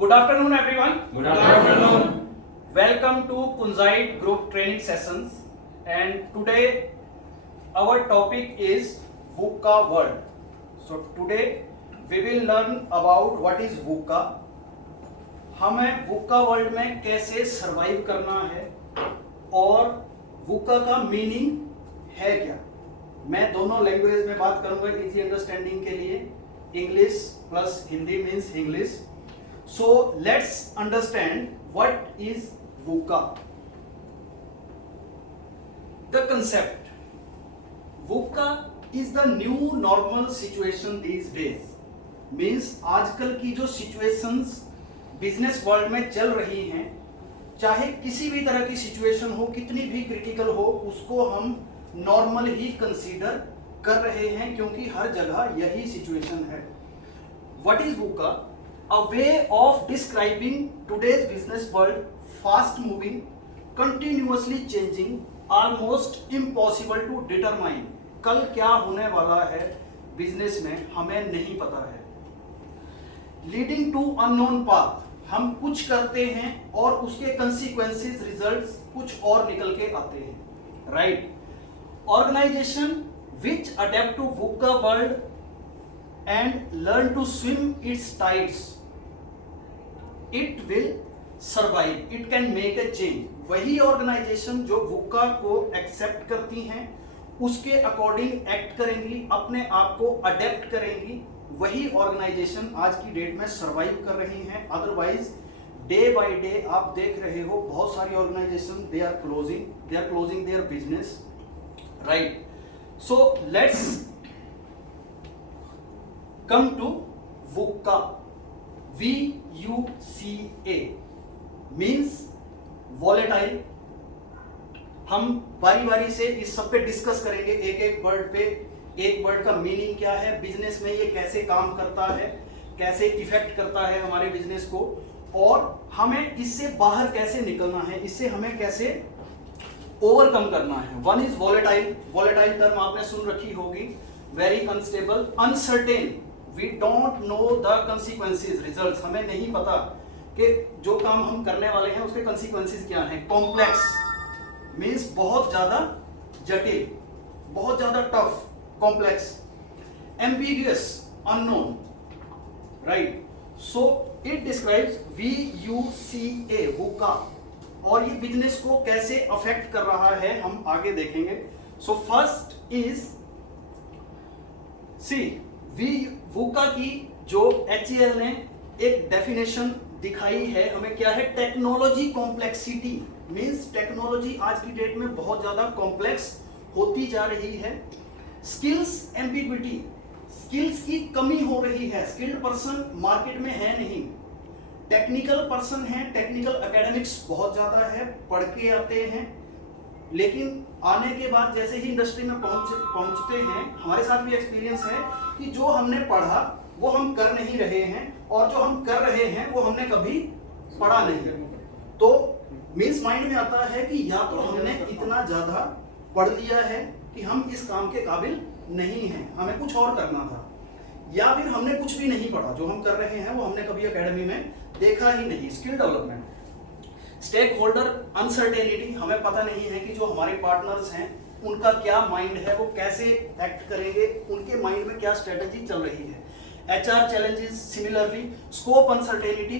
Good afternoon, everyone. Good afternoon. Welcome to Kunzite Group Training Sessions. And today our topic is VUCA word. So today we will learn about what is VUCA. हमें VUCA world में कैसे survive करना है और VUCA का meaning है क्या. मैं दोनों लैंग्वेज में बात करूंगा इजी अंडरस्टैंडिंग के लिए. English plus Hindi means English. So let's understand what is VUCA. The concept VUCA is the new normal situation these days. Means आजकल की जो situations बिजनेस वर्ल्ड में चल रही हैं, चाहे किसी भी तरह की सिचुएशन हो, कितनी भी क्रिटिकल हो, उसको हम नॉर्मल ही कंसीडर कर रहे हैं क्योंकि हर जगह यही सिचुएशन है. What is VUCA? A way of describing today's business world, fast moving, continuously changing, almost impossible to determine. कल क्या होने वाला है बिजनेस में हमें नहीं पता है. Leading to unknown path, हम कुछ करते हैं और उसके consequences, results कुछ और निकल के आते हैं. Right? Organization which adapt to VUCA world and learn to swim its tides, it will survive, it can make a change. वही ऑर्गेनाइजेशन जो VUCA को एक्सेप्ट करती हैं, उसके अकॉर्डिंग एक्ट करेंगी, अपने आप को अडेप्ट करेंगी, वही ऑर्गेनाइजेशन आज की डेट में सरवाइव कर रही हैं. अदरवाइज डे बाय डे आप देख रहे हो बहुत सारी organisation they are closing their business. Right. So let's come to VUCA. VUCA means volatile. हम बारी बारी से इस सब पे डिस्कस करेंगे, एक एक वर्ड पे, एक वर्ड का मीनिंग क्या है, बिजनेस में ये कैसे काम करता है, कैसे इफेक्ट करता है हमारे बिजनेस को, और हमें इससे बाहर कैसे निकलना है, इससे हमें कैसे ओवरकम करना है. One is volatile. Volatile term आपने सुन रखी होगी. Very unstable, uncertain. We don't know the consequences, results. हमें नहीं पता कि जो काम हम करने वाले हैं उसके consequences क्या हैं. Complex means बहुत ज़्यादा जटिल, बहुत ज़्यादा tough, complex. Ambiguous, unknown, right? So it describes VUCA, VUCA. और ये बिजनेस को कैसे अफेक्ट कर रहा है हम आगे देखेंगे. So first is see VUCA की जो HCL ने एक डेफिनेशन दिखाई है हमें क्या है, टेक्नोलॉजी कॉम्प्लेक्सिटी. मींस टेक्नोलॉजी आज की डेट में बहुत ज्यादा कॉम्प्लेक्स होती जा रही है. स्किल्स एम्बिग्विटी, स्किल्स की कमी हो रही है. स्किल्ड पर्सन मार्केट में है नहीं. टेक्निकल पर्सन है, टेक्निकल एकेडमिक्स बहुत ज्यादा है, पढ़ के आते हैं, लेकिन आने के बाद जैसे ही इंडस्ट्री में पहुंचते हैं, हमारे साथ भी एक्सपीरियंस है कि जो हमने पढ़ा वो हम कर नहीं रहे हैं, और जो हम कर रहे हैं वो हमने कभी पढ़ा नहीं. तो मीन्स माइंड में आता है कि या तो हमने इतना ज्यादा पढ़ लिया है कि हम इस काम के काबिल नहीं हैं, हमें कुछ और करना था, या फिर हमने कुछ भी नहीं पढ़ा, जो हम कर रहे हैं वो हमने कभी एकेडमी में देखा ही नहीं. Skill development. Stakeholder uncertainty, हमें पता नहीं है कि जो हमारे पार्टनर्स हैं उनका क्या माइंड है, वो कैसे एक्ट करेंगे, उनके माइंड में क्या स्ट्रेटजी चल रही है. HR challenges similarly. Scope uncertainty,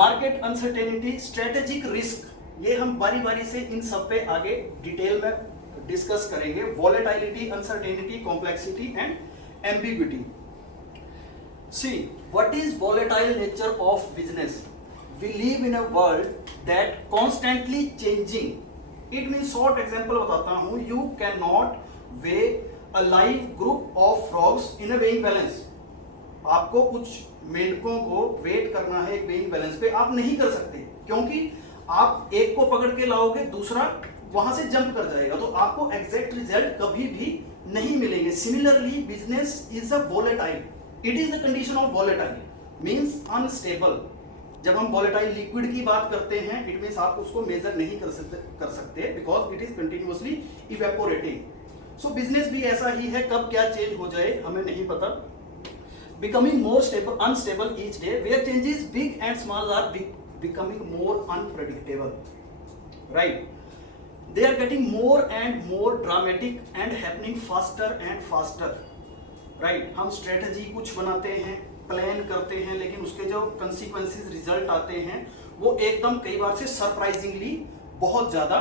market uncertainty, strategic risk, ये हम बारी बारी से इन सब पे आगे डिटेल में डिस्कस करेंगे. Volatility, uncertainty, complexity and ambiguity. See what is volatile nature of business. We live in a world that constantly changing. It means short example बताता हूँ. You cannot weigh a live group of frogs in a weighing balance. आपको कुछ मेंढकों को wait करना है एक weighing balance पे, आप नहीं कर सकते, क्योंकि आप एक को पकड़ के लाओगे, दूसरा वहां से जंप कर जाएगा, तो आपको एग्जैक्ट रिजल्ट कभी भी नहीं मिलेंगे. Similarly business is a volatile. It is the condition of volatile means unstable. जब हम वॉलेटाइल लिक्विड की बात करते हैं, इट मींस आप उसको मेजर नहीं कर सकते because it is continuously evaporating. So business भी ऐसा ही है, कब क्या चेंज हो जाए हमें नहीं पता. becoming more stable, unstable each day, where changes big and small are becoming more unpredictable, right? They are getting more and more dramatic and happening faster and faster, right? हम स्ट्रेटजी कुछ बनाते हैं, plan करते हैं, लेकिन उसके जो consequences result आते हैं वो एकदम कई बार से सरप्राइजिंगली बहुत ज्यादा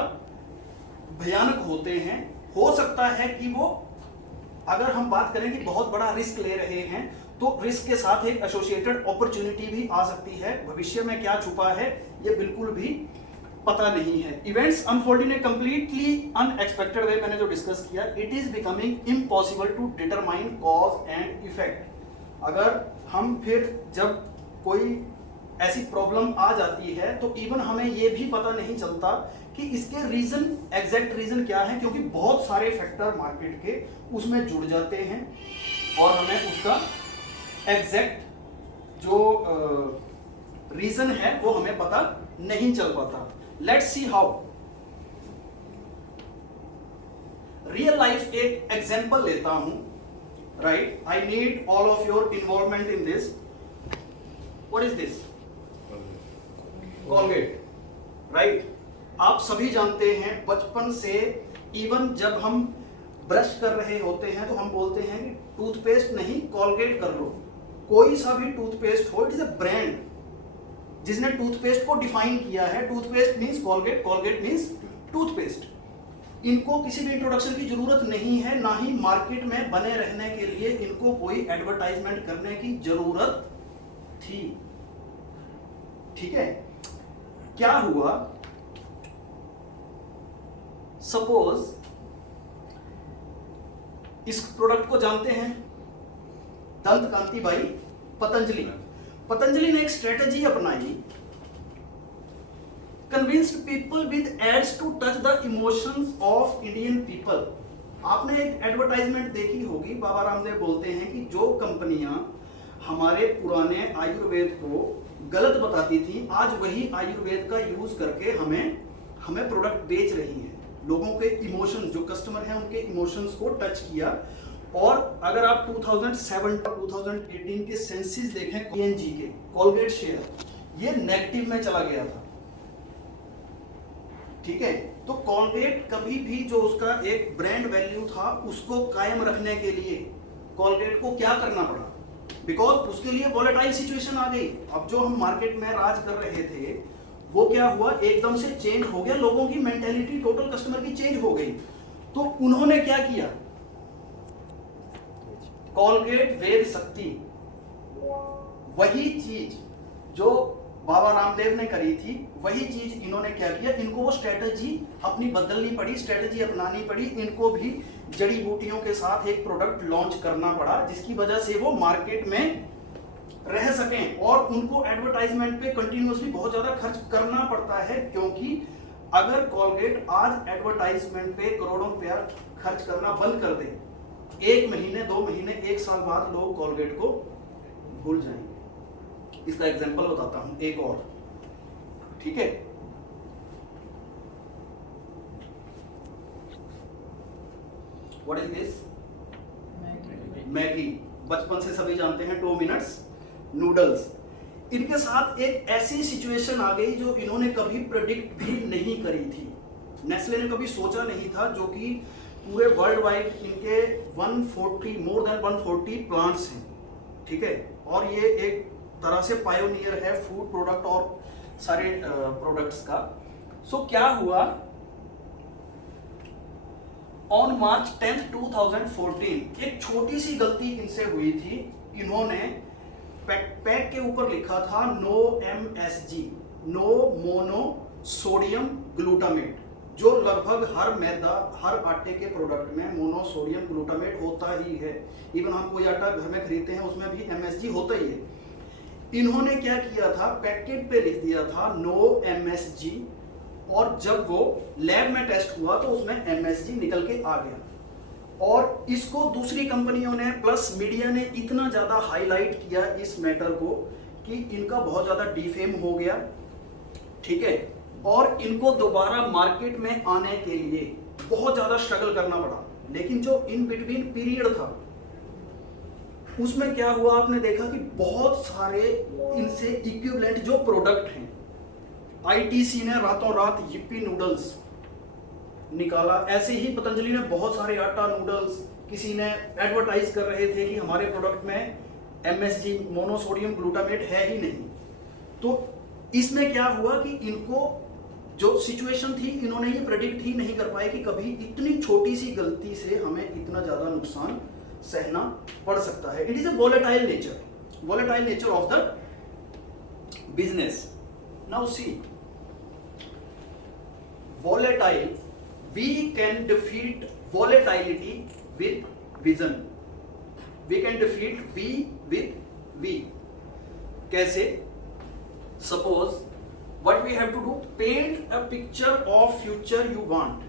भयानक होते हैं। हो सकता है कि वो, अगर हम बात करें कि बहुत बड़ा रिस्क ले रहे हैं तो रिस्क के साथ एक एसोसिएटेड अपॉर्चुनिटी भी आ सकती है। भविष्य में क्या छुपा है ये बिल्कुल भी पता नहीं है। Events unfold in a completely unexpected way, मैंने जो डिस्कस किया, it is becoming impossible to determine cause and effect. अगर हम फिर जब कोई ऐसी प्रॉब्लम आ जाती है तो इवन हमें ये भी पता नहीं चलता कि इसके रीजन, एग्जैक्ट रीजन क्या है, क्योंकि बहुत सारे फैक्टर मार्केट के उसमें जुड़ जाते हैं और हमें उसका एग्जैक्ट जो रीजन है वो हमें पता नहीं चल पाता। Let's see how. Real life एक एग्जांपल लेता हूं, right? I need all of your involvement in this. What is this? Colgate, right? आप सभी जानते हैं बचपन से, इवन जब हम ब्रश कर रहे होते हैं तो हम बोलते हैं कि टूथपेस्ट नहीं कॉलगेट कर लो। कोई सा भी टूथपेस्ट हो, इट इज अ ब्रांड जिसने टूथपेस्ट को डिफाइन किया है। Toothpaste means Colgate, Colgate means toothpaste. इनको किसी भी इंट्रोडक्शन की जरूरत नहीं है, ना ही मार्केट में बने रहने के लिए इनको कोई एडवर्टाइजमेंट करने की जरूरत थी, ठीक है? क्या हुआ, सपोज इस प्रोडक्ट को जानते हैं, दंत कांति बाई पतंजलि। पतंजलि ने एक स्ट्रेटजी अपनाई, convinced people with ads to touch the emotions of Indian people. आपने एक एडवर्टाइजमेंट देखी होगी, बाबा रामदेव बोलते हैं कि जो कंपनियां हमारे पुराने आयुर्वेद को गलत बताती थी, आज वही आयुर्वेद का यूज करके हमें प्रोडक्ट बेच रही हैं। लोगों के इमोशंस, जो कस्टमर हैं उनके इमोशंस को टच किया। और अगर आप 2007-2018 के सेंसिस देखें पीएनजी के, कॉलगेट शेयर ये नेगेटिव में चला गया था, ठीक है? तो कॉलगेट कभी भी जो उसका एक ब्रांड वैल्यू था उसको कायम रखने के लिए कॉलगेट को क्या करना पड़ा? बिकॉज उसके लिए वॉलेटाइल सिचुएशन आ गई। अब जो हम मार्केट में राज कर रहे थे वो क्या हुआ, एकदम से चेंज हो गया, लोगों की मेंटेलिटी टोटल कस्टमर की चेंज हो गई। तो उन्होंने क्या किया, कॉलगेट वेद शक्ति, वही चीज जो बाबा रामदेव ने करी थी वही चीज इन्होंने क्या किया, इनको वो स्ट्रेटजी अपनी बदलनी पड़ी, स्ट्रेटजी अपनानी पड़ी। इनको भी जड़ी बूटियों के साथ एक प्रोडक्ट लॉन्च करना पड़ा जिसकी वजह से वो मार्केट में रह सकें। और उनको एडवर्टाइजमेंट पे कंटिन्यूअसली बहुत ज्यादा खर्च करना पड़ता है, क्योंकि अगर कॉलगेट आज एडवर्टाइजमेंट पे करोड़ों रुपया खर्च करना बंद कर दे, 1 महीने 2 महीने 1 साल बाद लोग कॉलगेट को भूल जाएंगे। इसका एग्जांपल बताता हूं एक और, ठीक है? What is this? मैगी। बचपन से सभी जानते हैं 2 मिनट्स नूडल्स। इनके साथ एक ऐसी सिचुएशन आ गई जो इन्होंने कभी प्रेडिक्ट भी नहीं करी थी, नेस्ले ने कभी सोचा नहीं था, जो कि पूरे वर्ल्ड वाइड इनके 140 मोर देन 140 प्लांट्स हैं, ठीक है? और ये एक तरह से पायोनियर है फूड प्रोडक्ट और सारे प्रोडक्ट्स का। सो क्या हुआ, ऑन मार्च 10, 2014 एक छोटी सी गलती इनसे हुई थी। इन्होंने पैक के ऊपर लिखा था no MSG, no monosodium glutamate, जो लगभग हर मैदा, हर आटे के प्रोडक्ट में मोनोसोडियम ग्लूटामेट होता ही है। इवन हम कोई आटा घर में खरीदते हैं उसमें भी MSG होता ही है। इन्होंने क्या किया था, पैकेट पे लिख दिया था नो MSG, और जब वो लैब में टेस्ट हुआ तो उसमें MSG निकल के आ गया। और इसको दूसरी कंपनियों ने प्लस मीडिया ने इतना ज्यादा हाईलाइट किया इस मैटर को कि इनका बहुत ज्यादा डिफेम हो गया, ठीक है? और इनको दोबारा मार्केट में आने के लिए बहुत ज्यादा स्ट्रगल करना पड़ा। लेकिन जो इन बिटवीन पीरियड था, उसमें क्या हुआ, आपने देखा कि बहुत सारे इनसे इक्विवेलेंट जो प्रोडक्ट हैं, आईटीसी ने रातों रात यिप्पी नूडल्स निकाला, ऐसे ही पतंजलि ने बहुत सारे आटा नूडल्स, किसी ने एडवर्टाइज कर रहे थे कि हमारे प्रोडक्ट में एमएसजी मोनोसोडियम ग्लूटामेट है ही नहीं। तो इसमें क्या हुआ कि इनको जो सिचुएशन थी, इन्होंने ये प्रेडिक्ट ही नहीं कर पाए कि कभी इतनी छोटी सी गलती से हमें इतना ज्यादा नुकसान सहना पड़ सकता है। It is a volatile nature of the business. Now see, volatile, we can defeat volatility with vision. We can defeat V with V. कैसे? Suppose what we have to do, paint a picture of future you want.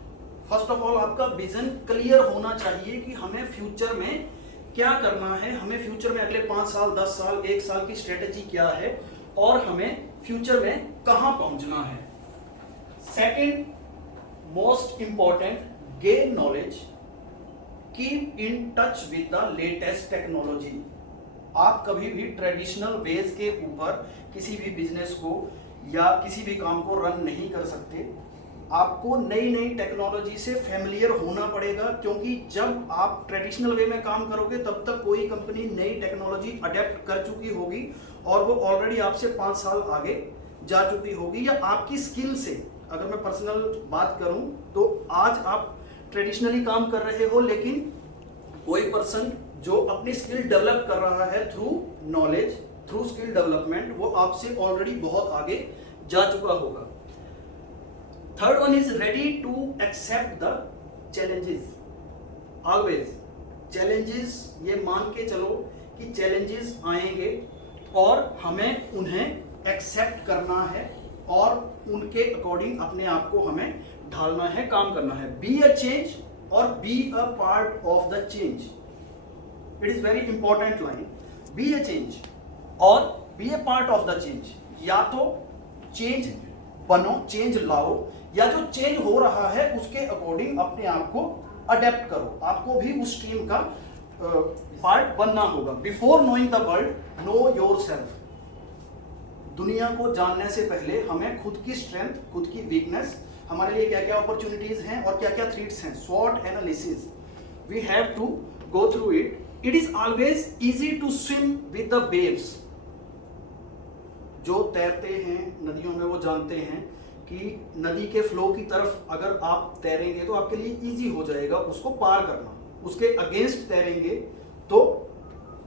First of all आपका vision clear होना चाहिए कि हमें future में क्या करना है, हमें फ्यूचर में अगले 5 साल, 10 साल, 1 साल की स्ट्रेटेजी क्या है और हमें फ्यूचर में कहां पहुंचना है। Second most important, gain knowledge, keep in touch with the latest technology. आप कभी भी ट्रेडिशनल वेज के ऊपर किसी भी बिजनेस को या किसी भी काम को रन नहीं कर सकते। आपको नई नई टेक्नोलॉजी से फैमिलियर होना पड़ेगा, क्योंकि जब आप ट्रेडिशनल वे में काम करोगे तब तक कोई कंपनी नई टेक्नोलॉजी अडेप्ट कर चुकी होगी और वो ऑलरेडी आपसे 5 साल आगे जा चुकी होगी। या आपकी स्किल से अगर मैं पर्सनल बात करूं तो आज आप ट्रेडिशनली काम कर रहे हो, लेकिन कोई पर्सन जो अपनी स्किल डेवलप कर रहा है through knowledge, through skill development, वो आपसे ऑलरेडी बहुत आगे जा चुका होगा। Third one is ready to accept the challenges. Always challenges, ये मान के चलो कि चैलेंजेस आएंगे और हमें उन्हें एक्सेप्ट करना है और उनके अकॉर्डिंग अपने आप को हमें ढालना है, काम करना है। Be a change or be a part of the change. It is very important line. Be a change or be a part of the change. या तो चेंज बनो, चेंज लाओ, या जो चेंज हो रहा है उसके अकॉर्डिंग अपने आप को अडेप्ट करो। आपको भी उस टीम का पार्ट बनना होगा। Before knowing the world, no yourself. दुनिया को जानने से पहले हमें खुद की स्ट्रेंथ, खुद की वीकनेस, हमारे लिए क्या क्या अपॉर्चुनिटीज हैं और क्या क्या थ्रेट्स हैं, स्वॉट analysis, we have to go through it. It is always easy to swim with the waves. जो तैरते हैं नदियों में वो जानते हैं कि नदी के फ्लो की तरफ अगर आप तैरेंगे तो आपके लिए इजी हो जाएगा उसको पार करना। उसके अगेंस्ट तैरेंगे तो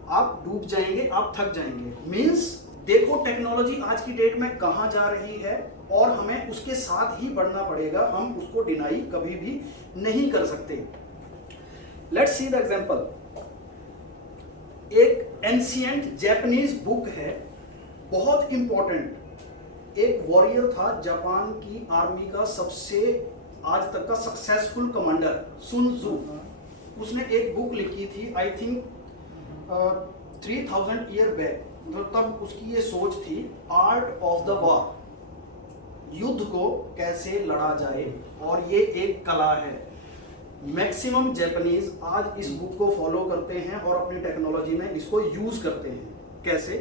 आप डूब जाएंगे, आप थक जाएंगे। मींस देखो टेक्नोलॉजी आज की डेट में कहां जा रही है और हमें उसके साथ ही बढ़ना पड़ेगा, हम उसको डिनाई कभी भी नहीं कर सकते। Let's see the example. एक एंशिएंट जैपनीज बुक है, बहुत इंपॉर्टेंट। एक वॉरियर था जापान की आर्मी का, सबसे आज तक का सक्सेसफुल कमांडर, सुन त्सू। उसने एक बुक लिखी थी, आई थिंक 3000 ईयर बैक। तो तब उसकी ये सोच थी, आर्ट ऑफ द वॉर, युद्ध को कैसे लड़ा जाए, और ये एक कला है। मैक्सिमम जापानीज आज इस बुक को फॉलो करते हैं और अपनी टेक्नोलॉजी में इसको यूज करते हैं। कैसे?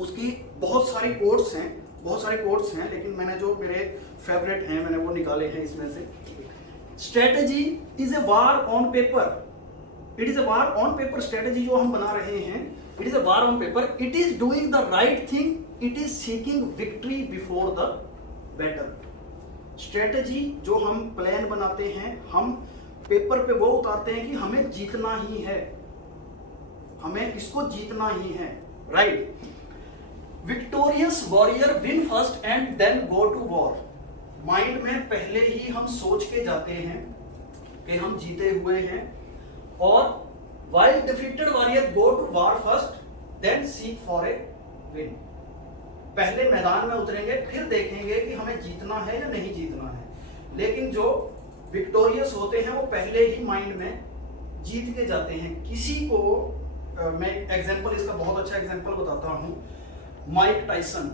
उसकी बहुत सारी कोट्स हैं, लेकिन मैंने जो मेरे फेवरेट हैं मैंने वो निकाले हैं इसमें से। Strategy is a war on paper. It is a war on paper. Strategy जो हम बना रहे हैं, it is a war on paper. It is doing the right thing, it is seeking victory before the battle. Strategy जो हम plan बनाते हैं, हम पेपर पे वो उतारते हैं कि हमें जीतना ही है, हमें इसको जीतना ही है, right. Victorious warrior win first and then go to war. Mind में पहले ही हम सोच के जाते हैं कि हम जीते हुए हैं, और while defeated warrior go to war first then seek for a win। पहले मैदान में उतरेंगे, फिर देखेंगे कि हमें जीतना है या नहीं जीतना है। लेकिन जो विक्टोरियस होते हैं वो पहले ही माइंड में जीत के जाते हैं। किसी को मैं एग्जांपल, इसका बहुत अच्छा एग्जांपल बताता हूं। माइक टाइसन,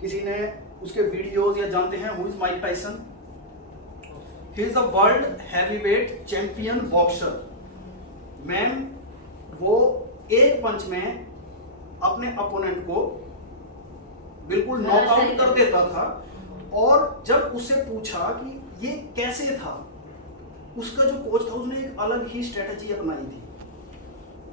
किसी ने उसके वीडियोस या जानते हैं who is Mike Tyson? He is the world heavyweight champion boxer। Man वो एक पंच में अपने अपोनेंट को बिल्कुल नॉकआउट कर देता था। और जब उससे पूछा कि ये कैसे था, उसका जो कोच था उसने एक अलग ही स्ट्रेटजी अपनाई थी।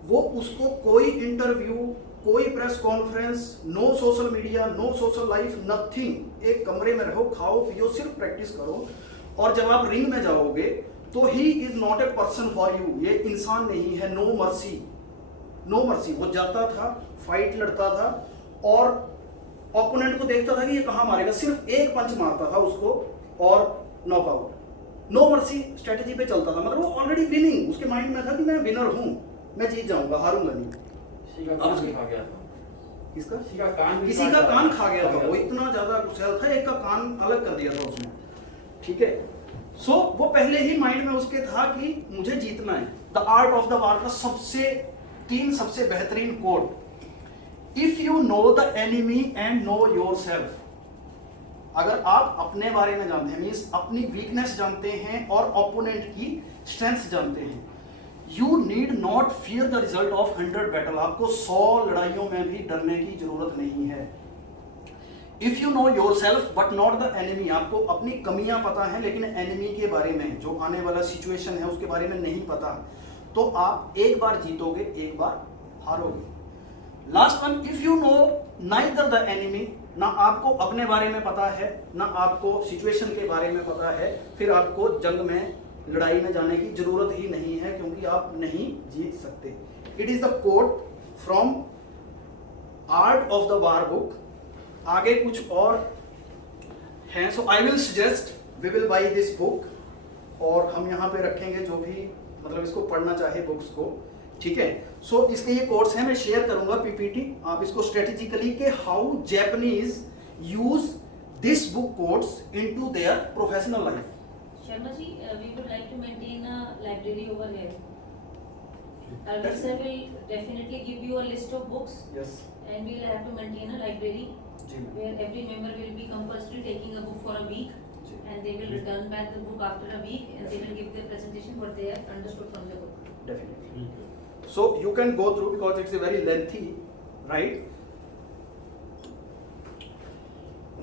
वो उसको कोई इंटरव्यू, कोई press conference, no social media, no social life, nothing, एक कमरे में रहो, खाओ पियो, सिर्फ प्रैक्टिस करो, और जब आप रिंग में जाओगे तो he is not a person for you, ये इंसान नहीं है, नो मर्सी, नो मर्सी। वो जाता था, फाइट लड़ता था और ओपोनेंट को देखता था कि ये कहां मारेगा, सिर्फ एक पंच मारता था उसको और नॉकआउट। नो मर्सी स्ट्रेटजी पे चलता था, मतलब वो ऑलरेडी विनिंग, उसके माइंड में था कि मैं विनर हूं, मैं जीत जाऊंगा, हारूंगा नहीं। किसी का कान खा गया था, किसी का कान खा गया था, वो इतना ज्यादा गुस्सैल था, एक का कान अलग कर दिया था उसने, ठीक है। सो वो पहले ही माइंड में उसके था कि मुझे जीतना है। द आर्ट ऑफ द वार का सबसे बेहतरीन code, if you know the enemy and know your self, अगर आप अपने बारे में जानते हैं, मीन्स अपनी वीकनेस जानते हैं और ओपोनेंट की स्ट्रेंथ जानते हैं, you need not fear the result of 100 battle, आपको 100 लड़ाइयों में भी डरने की जरूरत नहीं है। If you know your self but not the enemy, आपको अपनी कमियां पता है लेकिन एनिमी के बारे में, जो आने वाला सिचुएशन है उसके बारे में नहीं पता, तो आप एक बार जीतोगे, एक बार हारोगे। Last one, if you know neither the enemy, ना आपको अपने बारे में पता है ना आपको सिचुएशन के बारे में पता है, फिर आपको जंग में, लड़ाई में जाने की जरूरत ही नहीं है, क्योंकि आप नहीं जीत सकते। It is the quote from art of the war book. आगे कुछ और हैं, so I will suggest we will buy this book, और हम यहाँ पे रखेंगे जो भी मतलब इसको पढ़ना चाहे बुक्स को, ठीक है। सो इसके ये कोर्स हैं, मैं शेयर करूंगा पीपीटी, आप इसको स्ट्रेटेजिकली के how Japanese use this book codes into their professional life. Sharma ji, we would like to maintain a library over here. Our sir will definitely give you a list of books. Yes. And we will have to maintain a library जी ma'am. where every member will be compulsory taking a book for a week, जी। and they will return back the book after a week, and they will give their presentation what they have understood from the book. Definitely. So you can go through because it's a very lengthy, right?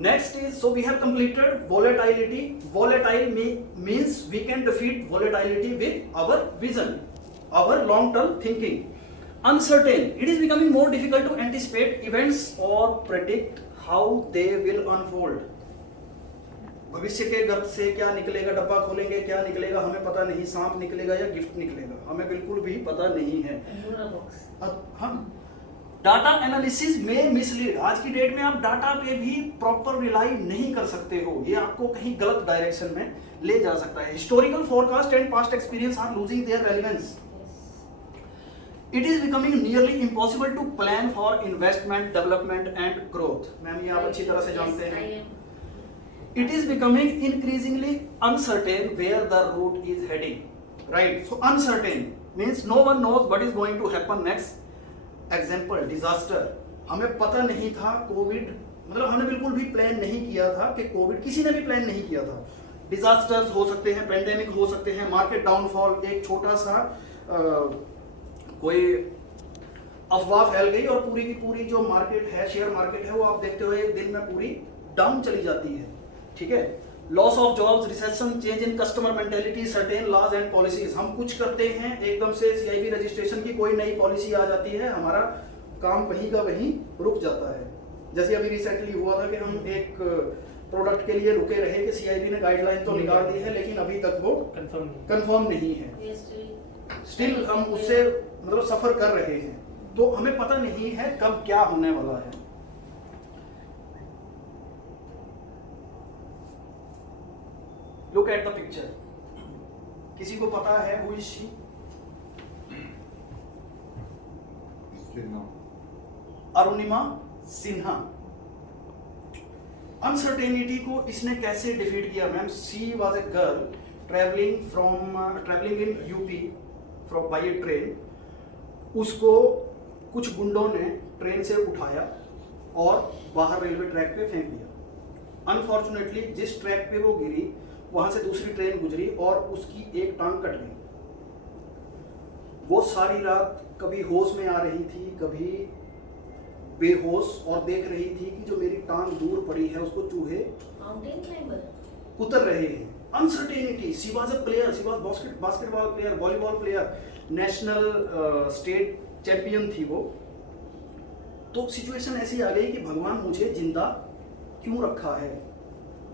Next is, so we have completed volatility. Volatile means we can defeat volatility with our vision, our long-term thinking. Uncertain, it is becoming more difficult to anticipate events or predict how they will unfold. भविष्य के गर्त से क्या निकलेगा, डब्बा खोलेंगे क्या निकलेगा हमें पता नहीं, सांप निकलेगा या गिफ्ट निकलेगा हमें बिल्कुल भी पता नहीं है। हम डाटा एनालिसिस में मिसलीड, आज की डेट में आप डाटा पे भी प्रॉपर रिलाई नहीं कर सकते हो, ये आपको कहीं गलत डायरेक्शन में ले जा सकता है। Historical forecast and past experience are losing their relevance. It is becoming nearly impossible to plan for investment, development and growth. Ma'am ये आप अच्छी तरह से जानते हैं। It is becoming increasingly uncertain where the route is heading, right? So uncertain means no one knows what is going to happen next. Example, disaster. हमें पता नहीं था कोविड, मतलब हमने बिल्कुल भी प्लान नहीं किया था कि कोविड, किसी ने भी प्लान नहीं किया था। डिजास्टर्स हो सकते हैं, पेंडेमिक हो सकते हैं, मार्केट डाउनफॉल, एक छोटा सा कोई अफवाह फैल गई और पूरी की पूरी जो मार्केट है, शेयर मार्केट है, वो आप देखते हो एक दिन में पूरी डाउन चली जाती है, ठीक है। Loss of jobs, recession, change in customer mentality, certain laws and policies. हम कुछ करते हैं, एकदम से सीआईबी रजिस्ट्रेशन की कोई नई पॉलिसी आ जाती है, हमारा काम वहीं का वहीं रुक जाता है। जैसे अभी रिसेंटली हुआ था कि हम एक प्रोडक्ट के लिए रुके रहे कि सीआईबी ने गाइडलाइन तो निकाल दी है लेकिन अभी तक वो कंफर्म नहीं है, स्टिल हम उससे मतलब सफर कर रहे हैं, तो हमें पता नहीं है कब क्या होने वाला है। Look at the picture. किसी को पता है who is she? Arunima Sinha. Uncertainty को इसने कैसे डिफीट किया ma'am? She was a girl travelling in UP from by A train. उसको कुछ गुंडों ने ट्रेन से उठाया और बाहर रेलवे ट्रैक पे फेंक दिया। अनफॉर्चुनेटली जिस ट्रैक पे वो गिरी वहां से दूसरी ट्रेन गुजरी और उसकी एक टांग कट गई। वो सारी रात कभी होश में आ रही थी, कभी बेहोश, और देख रही थी कि जो मेरी टांग दूर पड़ी है उसको चूहे माउंटेन क्लाइंबर। उतर रहे हैं। Uncertainty, she was a player, she was basketball player, volleyball player, national state champion थी वो। तो सिचुएशन ऐसी आ गई कि भगवान मुझे जिंदा क्यों रखा है,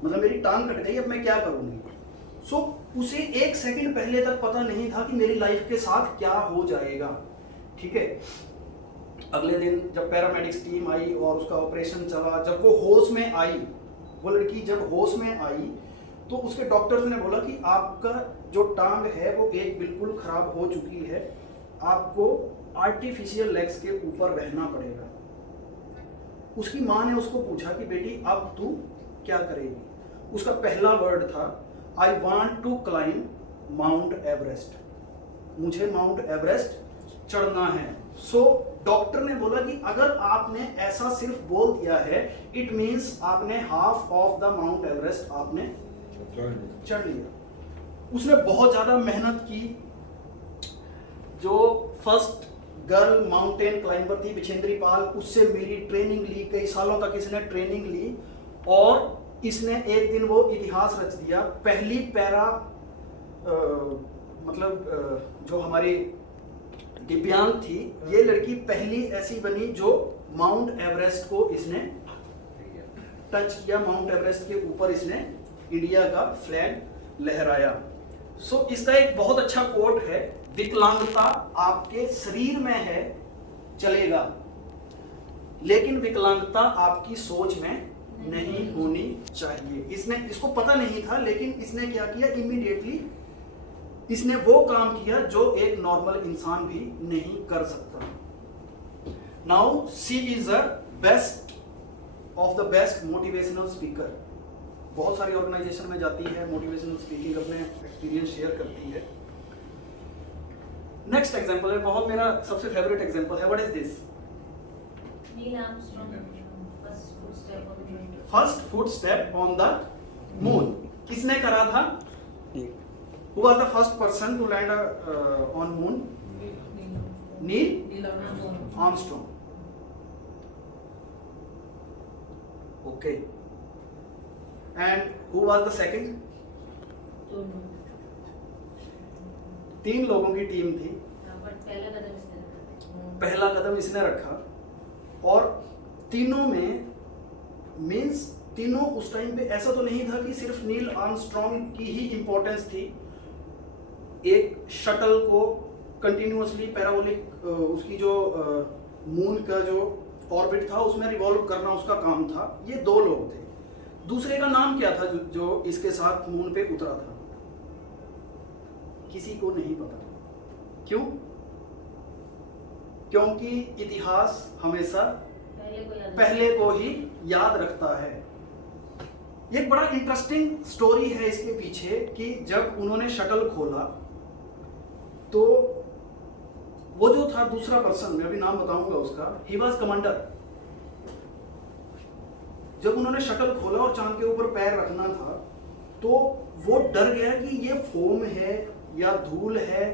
मतलब मेरी टांग कट गई, अब मैं क्या करूंगी। सो उसे 1 सेकंड पहले तक पता नहीं था कि मेरी लाइफ के साथ क्या हो जाएगा। ठीक है, अगले दिन जब पैरामेडिक्स टीम आई और उसका ऑपरेशन चला, जब वो होश में आई, वो लड़की जब होश में आई तो उसके डॉक्टर्स ने बोला कि आपका जो टांग है वो एक बिल्कुल खराब हो चुकी है, आपको आर्टिफिशियल लेग्स के ऊपर रहना पड़ेगा। उसकी माँ ने उसको पूछा कि बेटी अब तू क्या करेगी। उसका पहला वर्ड था I want to climb Mount Everest, मुझे माउंट एवरेस्ट चढ़ना है। सो डॉक्टर ने बोला कि अगर आपने ऐसा सिर्फ बोल दिया है, इट मींस आपने half of the mount Everest आपने चढ़ लिया। उसने बहुत ज्यादा मेहनत की। जो फर्स्ट गर्ल माउंटेन क्लाइंबर थी विजेंद्री पाल, उससे मिली, ट्रेनिंग ली, कई सालों तक इसने ट्रेनिंग ली और इसने एक दिन वो इतिहास रच दिया। पहली जो हमारी दिव्यांग थी, ये लड़की पहली ऐसी बनी जो माउंट एवरेस्ट को इसने टच किया, माउंट एवरेस्ट के ऊपर इसने इंडिया का फ्लैग लहराया। सो इसका एक बहुत अच्छा कोट है, विकलांगता आपके शरीर में है चलेगा, लेकिन विकलांगता आपकी सोच में नहीं होनी चाहिए। इसने इसको पता नहीं था, लेकिन इसने क्या किया, इमीडिएटली इसने वो काम किया जो एक नॉर्मल इंसान भी नहीं कर सकता। Now she is a best of the best motivational speaker. बहुत सारी ऑर्गेनाइजेशन में जाती है, मोटिवेशनल स्पीकिंग अपने एक्सपीरियंस शेयर करती है। नेक्स्ट एग्जांपल है, बहुत मेरा सबसे फेवरेट एग्जांपल है, what is this? Neil Armstrong first footstep on the moon. किसने करा था? Who was the first person to land on moon? Neil Armstrong. Okay. And who was the second? तीन लोगों की टीम थी। पहला कदम इसने रखा और तीनों में मींस तीनों उस टाइम पे ऐसा तो नहीं था कि सिर्फ नील आर्मस्ट्रॉन्ग की ही इंपॉर्टेंस थी। एक शटल को कंटिन्यूअसली पैराबोलिक उसकी जो मून का जो ऑर्बिट था उसमें रिवॉल्व करना उसका काम था। ये दो लोग थे। दूसरे का नाम क्या था जो इसके साथ मून पे उतरा था? किसी को नहीं पता। क्यों? क्योंकि इतिहास हमेशा पहले को ही याद रखता है। एक बड़ा इंटरेस्टिंग स्टोरी है इसके पीछे कि जब उन्होंने शटल खोला तो वो जो था दूसरा पर्सन, मैं अभी नाम बताऊंगा उसका, ही वाज कमांडर। जब उन्होंने शटल खोला और चांद के ऊपर पैर रखना था तो वो डर गया कि ये फोम है या धूल है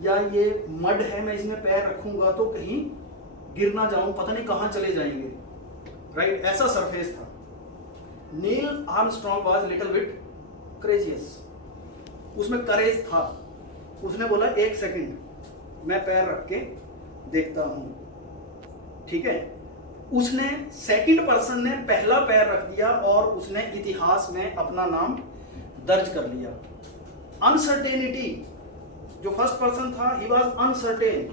या ये मड है, मैं इसमें पैर रखूंगा तो कहीं गिर ना जाऊं, पता नहीं कहां चले जाएंगे। राइट, ऐसा सरफेस था। Neil Armstrong was little bit courageous, उसमें करेज था। उसने बोला एक सेकंड मैं पैर रख के देखता हूं। ठीक है, उसने सेकंड पर्सन ने पहला पैर रख दिया और उसने इतिहास में अपना नाम दर्ज कर लिया। अनसर्टेनिटी, जो फर्स्ट पर्सन था ही वाज अनसर्टेन,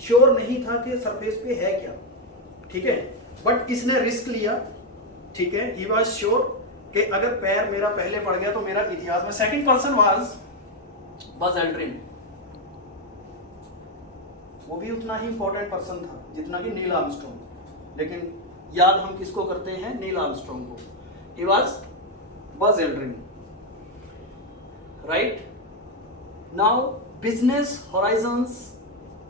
श्योर नहीं था कि सरफेस पे है क्या। ठीक है, बट इसने रिस्क लिया। ठीक है, ही वाज श्योर कि अगर पैर मेरा पहले पड़ गया तो मेरा इतिहास में। Second person was Buzz Aldrin, वो भी उतना ही इंपॉर्टेंट पर्सन था जितना कि नील आर्मस्ट्रॉन्ग, लेकिन याद हम किसको करते हैं? नील आर्मस्ट्रॉन्ग को। He was Buzz Aldrin. Right now, business horizons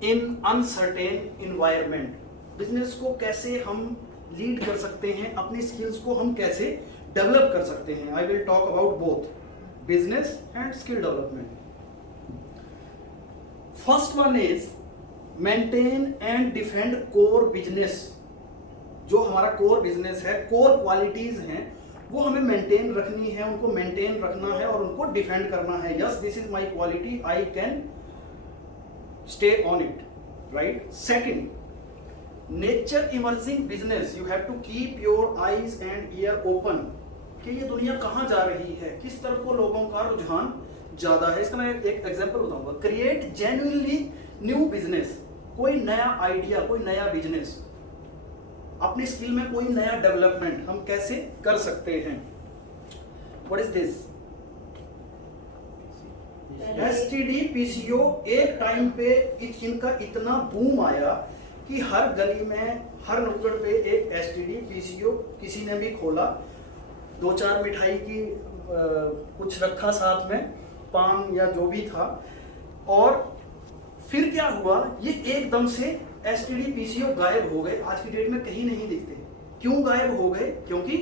in uncertain environment. Business को कैसे हम लीड कर सकते हैं, अपनी स्किल्स को हम कैसे डेवलप कर सकते हैं। I will talk about both business and skill development. First one is maintain and defend core business. जो हमारा कोर बिजनेस है, कोर क्वालिटीज हैं, वो हमें मेंटेन रखनी है, उनको मेंटेन रखना है और उनको डिफेंड करना है। Yes, this is my quality, I can stay on it, right. Second, nature emerging business, you have to keep your eyes and ear open कि ये दुनिया कहाँ जा रही है, किस तरफ को लोगों का रुझान ज्यादा है। इसका मैं एक एग्जांपल बताऊंगा। क्रिएट जेन्युइनली न्यू बिजनेस, कोई नया आइडिया, कोई नया बिजनेस, अपनी स्किल में कोई नया डेवलपमेंट हम कैसे कर सकते हैं। What is this? STD PCO. एक टाइम पे इनका इतना बूम आया कि हर गली में, हर नुक्कड़ पे एक एसटीडी पीसीओ किसी ने भी खोला, 2-4 मिठाई की कुछ रखा साथ में, पान या जो भी था। और फिर क्या हुआ, ये एकदम से एसटीडी पीसीओ गायब हो गए। आज की डेट में कहीं नहीं दिखते। क्यों गायब हो गए? क्योंकि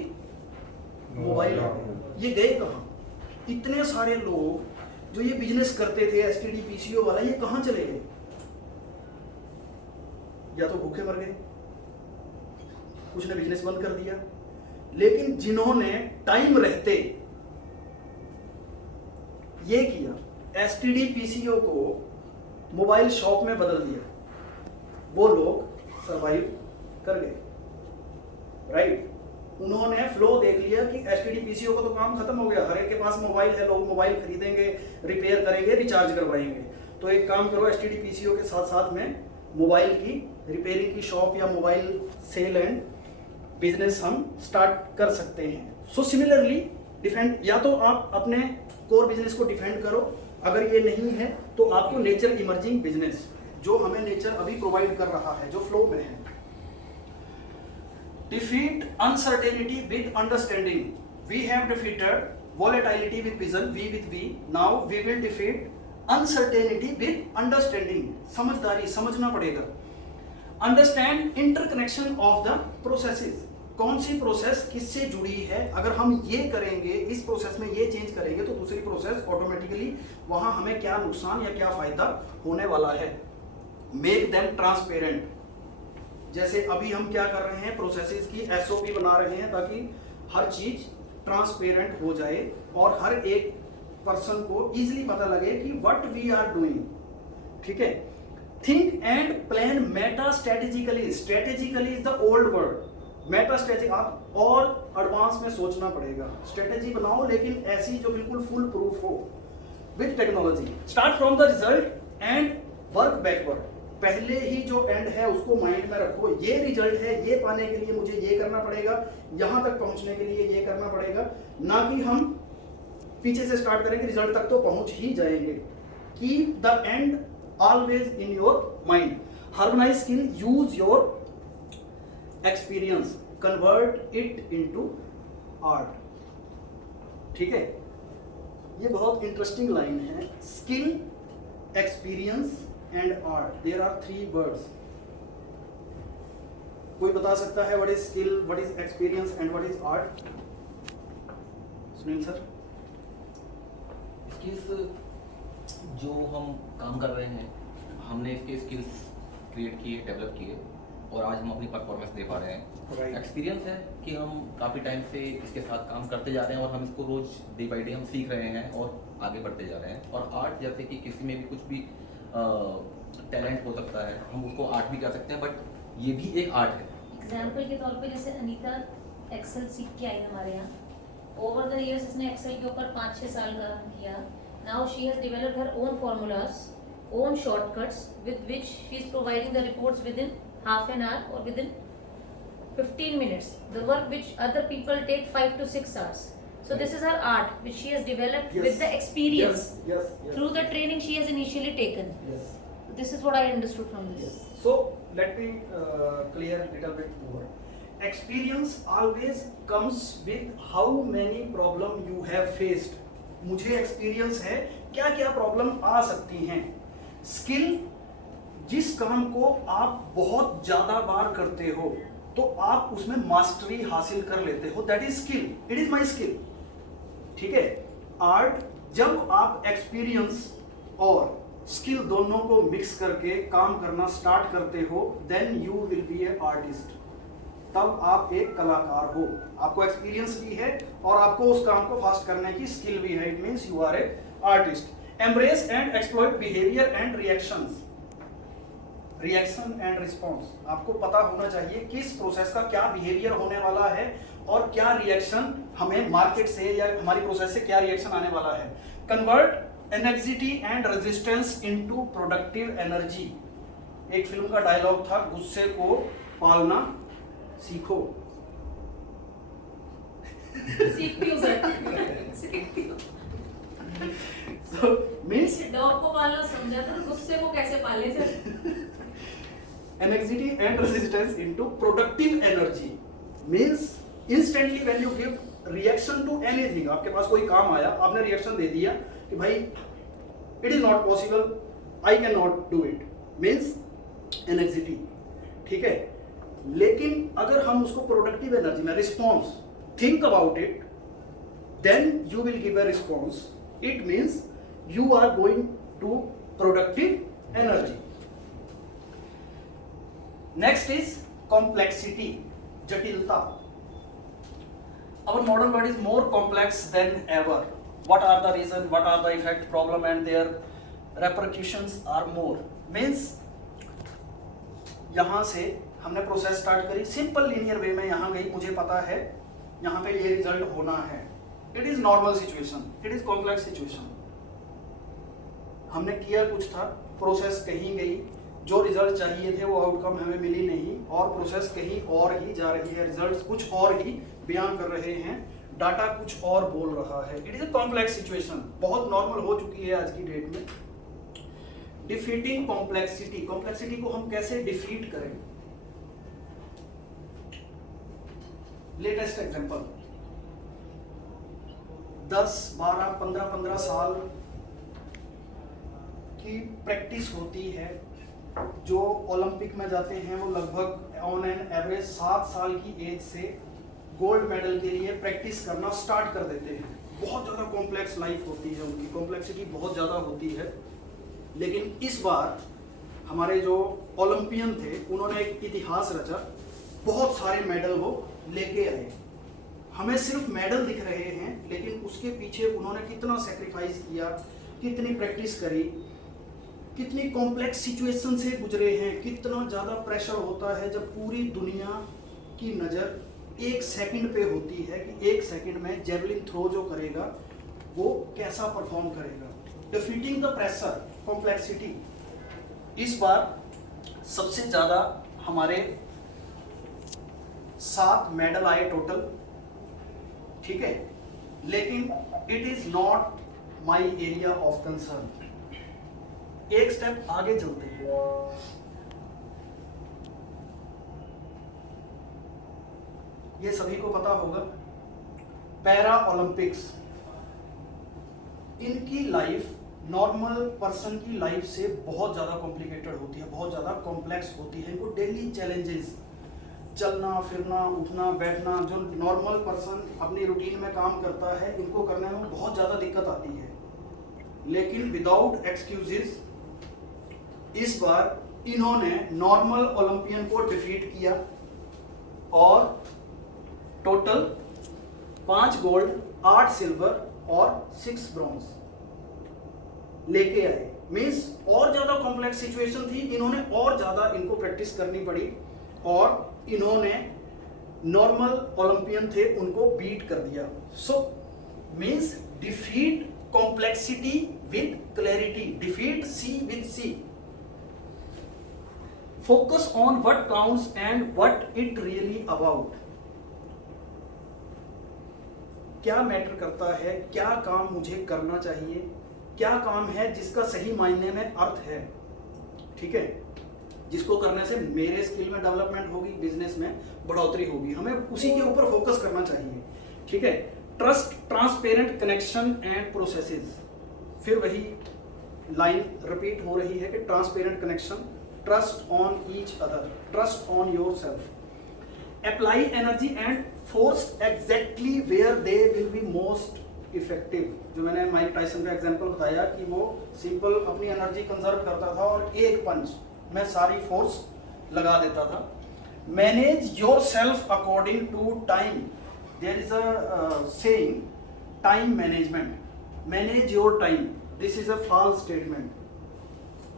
मोबाइल आ गए। ये गए कहाँ? इतने सारे लोग जो ये बिजनेस करते थे एसटीडी पीसीओ वाला, ये कहाँ चले गए? या तो भूखे मर गए, कुछ ने बिजनेस बंद कर दिया। लेकिन जिन्होंने टाइम रहते ये किया, एसटीडी पीसीओ को मोबाइल शॉप में बदल दिया, वो लोग सरवाइव कर गए, राइट। उन्होंने फ्लो देख लिया कि एसटीडी पीसीओ का तो काम खत्म हो गया, हर एक के पास मोबाइल है, लोग मोबाइल खरीदेंगे, रिपेयर करेंगे, रिचार्ज करवाएंगे। तो एक काम करो, एसटीडी पीसीओ के साथ साथ में मोबाइल की रिपेयरिंग की शॉप या मोबाइल सेल एंड बिजनेस हम स्टार्ट कर सकते हैं। सो सिमिलरली डिफेंड, या तो आप अपने कोर बिजनेस को डिफेंड करो, अगर ये नहीं है तो आपको नेचर इमर्जिंग बिजनेस, जो हमें नेचर अभी प्रोवाइड कर रहा है, जो फ्लो में है। Defeat uncertainty with understanding. We have defeated volatility with vision, we with we, now we will defeat uncertainty with understanding. समझदारी, समझना पड़ेगा। Understand interconnection of the processes. कौन सी प्रोसेस किससे जुड़ी है, अगर हम ये करेंगे, इस प्रोसेस में ये चेंज करेंगे तो दूसरी प्रोसेस ऑटोमेटिकली वहां हमें क्या नुकसान या क्या फायदा होने वाला है। Make them transparent. जैसे अभी हम क्या कर रहे हैं, प्रोसेसेस की एसओपी बना रहे हैं ताकि हर चीज ट्रांसपेरेंट हो जाए और हर एक पर्सन को इजीली पता लगे कि व्हाट वी आर डूइंग, ठीक है। Think and plan Meta strategically. Strategically is the old word, Meta strategy आप और एडवांस में सोचना पड़ेगा। स्ट्रेटेजी बनाओ लेकिन ऐसी जो बिल्कुल फुल प्रूफ हो with technology. Start from the result and work backward. पहले ही जो एंड है उसको माइंड में रखो, ये रिजल्ट है, ये पाने के लिए मुझे ये करना पड़ेगा, यहां तक पहुंचने के लिए ये करना पड़ेगा, ना कि हम पीछे से स्टार्ट करेंगे, रिजल्ट तक तो पहुंच ही जाएंगे। Keep the end always in your mind. Harmonize skill, use your experience, convert it into art, ठीक है। ये बहुत इंटरेस्टिंग लाइन है। Skill, experience and art, there are 3 words. कोई बता सकता है what is skill, what is experience and what is art? Sunil sir. Skills जो हम काम कर रहे हैं, हमने इसके स्किल्स क्रिएट किए, डेवलप किए और आज हम अपनी परफॉर्मेंस दे पा रहे हैं। एक्सपीरियंस है कि हम काफ़ी टाइम से इसके साथ काम करते जा रहे हैं और हम इसको रोज डे बाई डे हम सीख रहे हैं और आगे बढ़ते जा रहे हैं। और आर्ट, जैसे कि किसी में भी कुछ भी टैलेंट हो सकता है, हम उसको आर्ट भी कर सकते हैं, बट ये भी एक आर्ट है। एग्जाम्पल के तौर पे जैसे अनीता एक्सेल सीख के आई हमारे यहाँ, ओवर द इयर्स इसने एक्सेल के ऊपर 5-6 साल काम किया। Now she has developed her own formulas, own shortcuts with which she is providing the reports within half an hour or within 15 minutes, the work which other people take 5 to 6 hours. So this is her art which she has developed with the experience, yes. through the training she has initially taken. Yes. This is what I understood from this. Yes. So let me clear a little bit more. Experience always comes with how many problem you have faced. मुझे experience है क्या क्या problem आ सकती हैं। Skill, जिस काम को आप बहुत ज्यादा बार करते हो तो आप उसमें मास्टरी हासिल कर लेते हो, that is skill, it is my skill, ठीक है। आर्ट, जब आप एक्सपीरियंस और स्किल दोनों को मिक्स करके काम करना स्टार्ट करते हो, then you will be a artist. तब आप एक कलाकार हो, आपको एक्सपीरियंस भी है और आपको उस काम को फास्ट करने की स्किल भी है। It means you are a artist. Embrace and exploit behaviour and reactions, reaction and response. आपको पता होना चाहिए किस प्रोसेस का क्या बिहेवियर होने वाला है और क्या रिएक्शन हमें मार्केट से या हमारी प्रोसेस से क्या रिएक्शन आने वाला है। Convert anxiety and resistance into productive energy. एक फिल्म का डायलॉग था, गुस्से को पालना सीखो। सीखती हूँ सर, सीखती हूँ। So means डॉग को पालना समझा था, गुस्से को कैसे पाले sir? anxiety and resistance into productive energy means instantly when you give reaction to anything। आपके पास कोई काम आया, आपने रिएक्शन दे दिया कि भाई it is not possible, I cannot do it, means anxiety, ठीक है। लेकिन अगर हम उसको प्रोडक्टिव एनर्जी में response, think about it, then you will give a response. It means you are going to productive energy. Next is complexity, जटिलता। Our modern world is more complex than ever. What are the reason? What are the effect, problem, and their repercussions are more. Means यहाँ से हमने process start करी simple linear वे में, यहाँ गई, मुझे पता है यहाँ पे ये रिजल्ट होना है। It is normal situation, it is complex situation. हमने किया कुछ था, प्रोसेस कहीं गई, जो रिजल्ट चाहिए थे वो आउटकम हमें मिली नहीं, और प्रोसेस कहीं और ही जा रही है, रिजल्ट्स कुछ और ही बयान कर रहे हैं, डाटा कुछ और बोल रहा है। It is a complex situation, बहुत नॉर्मल हो चुकी है आज की डेट में। डिफीटिंग कॉम्प्लेक्सिटी, कॉम्प्लेक्सिटी को हम कैसे डिफीट करें? लेटेस्ट एग्जांपल, 10, 12, 15 साल की प्रैक्टिस होती है। जो ओलंपिक में जाते हैं वो लगभग ऑन एन एवरेज 7 साल की एज से गोल्ड मेडल के लिए प्रैक्टिस करना स्टार्ट कर देते हैं। बहुत ज़्यादा कॉम्प्लेक्स लाइफ होती है उनकी, कॉम्प्लेक्सिटी बहुत ज़्यादा होती है। लेकिन इस बार हमारे जो ओलंपियन थे उन्होंने एक इतिहास रचा, बहुत सारे मेडल वो लेके आए। हमें सिर्फ मेडल दिख रहे हैं, लेकिन उसके पीछे उन्होंने कितना सेक्रीफाइस किया, कितनी प्रैक्टिस करी, कितनी कॉम्प्लेक्स सिचुएशन से गुजरे हैं, कितना ज़्यादा प्रेशर होता है जब पूरी दुनिया की नज़र एक सेकंड पे होती है कि एक सेकंड में जेवलिन थ्रो जो करेगा वो कैसा परफॉर्म करेगा। Defeating the pressure, complexity. इस बार सबसे ज़्यादा हमारे 7 मेडल आए टोटल, ठीक है। लेकिन it is not my area of concern. एक स्टेप आगे चलते हैं। ये सभी को पता होगा, पैरा ओलंपिक्स, इनकी लाइफ नॉर्मल पर्सन की लाइफ से बहुत ज़्यादा कॉम्प्लिकेटेड होती है, बहुत ज़्यादा कॉम्प्लेक्स होती है। इनको डेली चैलेंजेस, चलना फिरना उठना बैठना, जो नॉर्मल पर्सन अपनी रूटीन में काम करता है, इनको करने में बहुत ज़्यादा दिक्कत आती है। लेकिन विदाउट एक्सक्यूजेस इस बार इन्होंने नॉर्मल ओलंपियन को डिफीट किया और टोटल 5 गोल्ड, 8 सिल्वर और 6 ब्रॉन्ज लेके आए। मीन्स और ज्यादा कॉम्प्लेक्स सिचुएशन थी, इन्होंने और ज्यादा इनको प्रैक्टिस करनी पड़ी और इन्होंने नॉर्मल ओलंपियन थे उनको बीट कर दिया। So means defeat complexity with clarity, defeat C with C. Focus on what counts and what it really about। क्या मैटर करता है, क्या काम मुझे करना चाहिए, क्या काम है जिसका सही मायने में अर्थ है, ठीक है, जिसको करने से मेरे स्किल में डेवलपमेंट होगी, बिजनेस में बढ़ोतरी होगी, हमें उसी के ऊपर फोकस करना चाहिए, ठीक है। Trust, transparent connection and processes, फिर वही लाइन रिपीट हो रही है कि transparent connection, trust on each other, trust on yourself, apply energy and force exactly where they will be most effective, जो मैंने माइक टाइसन का एग्जांपल बताया कि वो सिंपल अपनी एनर्जी कंजर्व करता था और एक पंच में सारी फोर्स लगा देता था। Manage your self according to time, there is a saying time management, manage your time, this is a false statement.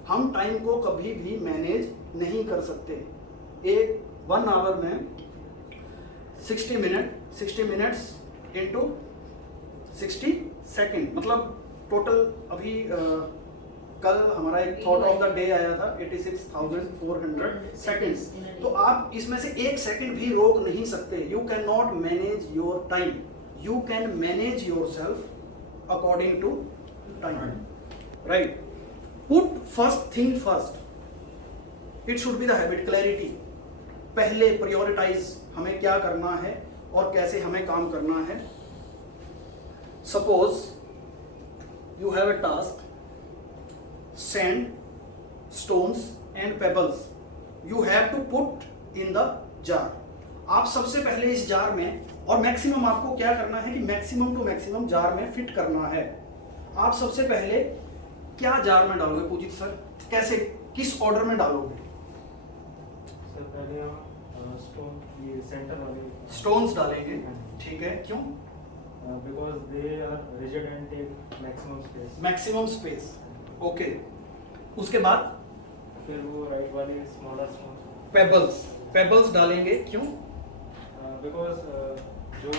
हम टाइम को कभी भी मैनेज नहीं कर सकते। एक 1 आवर में 60 मिनट्स इंटू 60 सेकेंड, मतलब टोटल अभी कल हमारा एक थॉट ऑफ द डे आया था 86,400 सेकेंड्स। तो आप इसमें से एक सेकंड भी रोक नहीं सकते। You can not manage your time, you can manage your self according to time, right. Put first thing first, it should be the habit. Clarity, पहले प्रायोरिटाइज हमें क्या करना है और कैसे हमें काम करना है। Suppose you have a task, sand, stones and pebbles you have to put in the jar। आप सबसे पहले इस जार में, और मैक्सिमम आपको क्या करना है कि मैक्सिमम टू मैक्सिमम जार में फिट करना है। आप सबसे पहले क्या जार में डालोगे पूजित सर, कैसे, किस ऑर्डर में डालोगे? सर पहले हम स्टोन, ये सेंटर वाले स्टोन्स डालेंगे, ठीक है, क्यों? Because they are rigid and take maximum space. Maximum space, okay. उसके बाद फिर वो राइट वाले स्मॉलर स्टोन्स, पेबल्स डालेंगे, क्यों? बिकॉज जो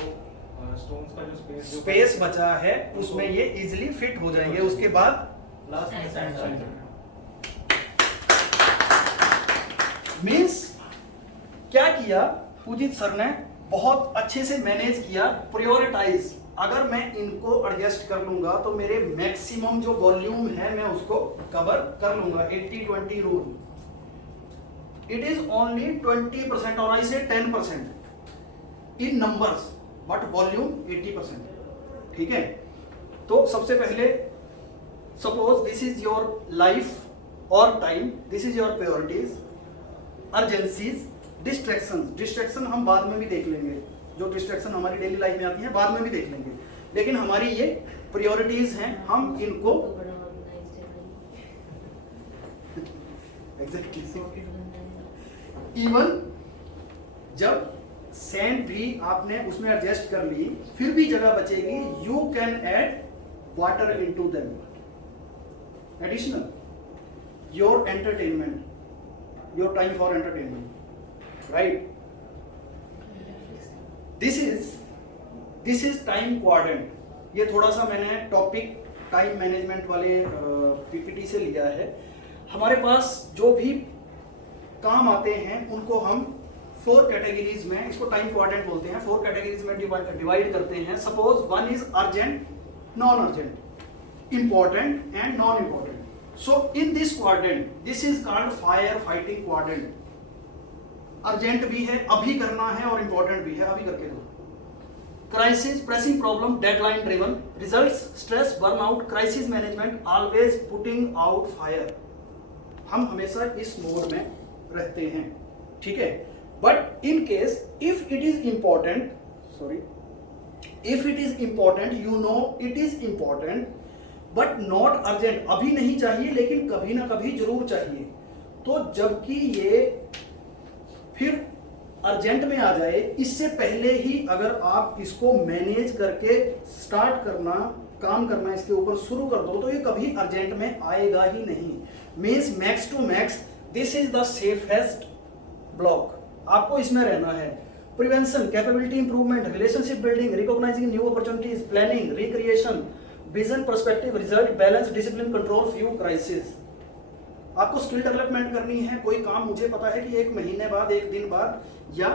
स्टोन्स का जो स्पेस बचा है उसमें ये इजीली फिट हो जाएंगे। उसके बाद लास्ट में सैंड डालेंगे। मीन्स क्या किया पूजित सर ने, बहुत अच्छे से मैनेज किया, प्रायोरिटाइज। अगर मैं इनको एडजस्ट कर लूंगा तो मेरे मैक्सिमम जो वॉल्यूम है मैं उसको कवर कर लूंगा। 80-20 रूल, इट इज ओनली 20% और आई से 10% इन नंबर्स, बट वॉल्यूम 80%, ठीक है। तो सबसे पहले suppose this is your life और time, this is your priorities, urgencies, distraction हम बाद में भी देख लेंगे, जो डिस्ट्रैक्शन हमारी डेली लाइफ में आती है बाद में भी देख लेंगे, लेकिन हमारी ये प्रायोरिटीज हैं, हम इनको इवन जब सैंड भी आपने उसमें एडजस्ट कर ली फिर भी जगह बचेगी, you can add water into them, additional, your entertainment, your time for entertainment, right. This is time quadrant. ये थोड़ा सा मैंने टॉपिक टाइम मैनेजमेंट वाले पीपीटी से लिया है। हमारे पास जो भी काम आते हैं उनको हम 4 कैटेगरीज में, इसको टाइम क्वाड्रेंट बोलते हैं, 4 कैटेगरीज में डिवाइड करते हैं। Suppose 1 is urgent, non urgent, important and non important. So in this quadrant, this is called fire fighting quadrant. Urgent भी है, अभी करना है, और इंपॉर्टेंट भी है, अभी करके दो। Crisis, pressing problem, deadline driven, results, stress, burnout, crisis management, always putting out fire. हम हमेशा इस मोड में रहते हैं, ठीक है। But in case if it is important, if it is important, you know it is important but not urgent, अभी नहीं चाहिए लेकिन कभी ना कभी जरूर चाहिए, तो जबकि ये फिर अर्जेंट में आ जाए, इससे पहले ही अगर आप इसको मैनेज करके स्टार्ट करना, काम करना इसके ऊपर शुरू कर दो, तो ये कभी अर्जेंट में आएगा ही नहीं। Means max to max this is the safest block, आपको इसमें रहना है। Prevention, capability improvement, relationship building, recognising new opportunities, planning, recreation, vision, perspective, result, balance, discipline, control, few, crisis. आपको स्किल डेवलपमेंट करनी है, कोई काम मुझे पता है कि 1 महीने बाद, 1 दिन बाद या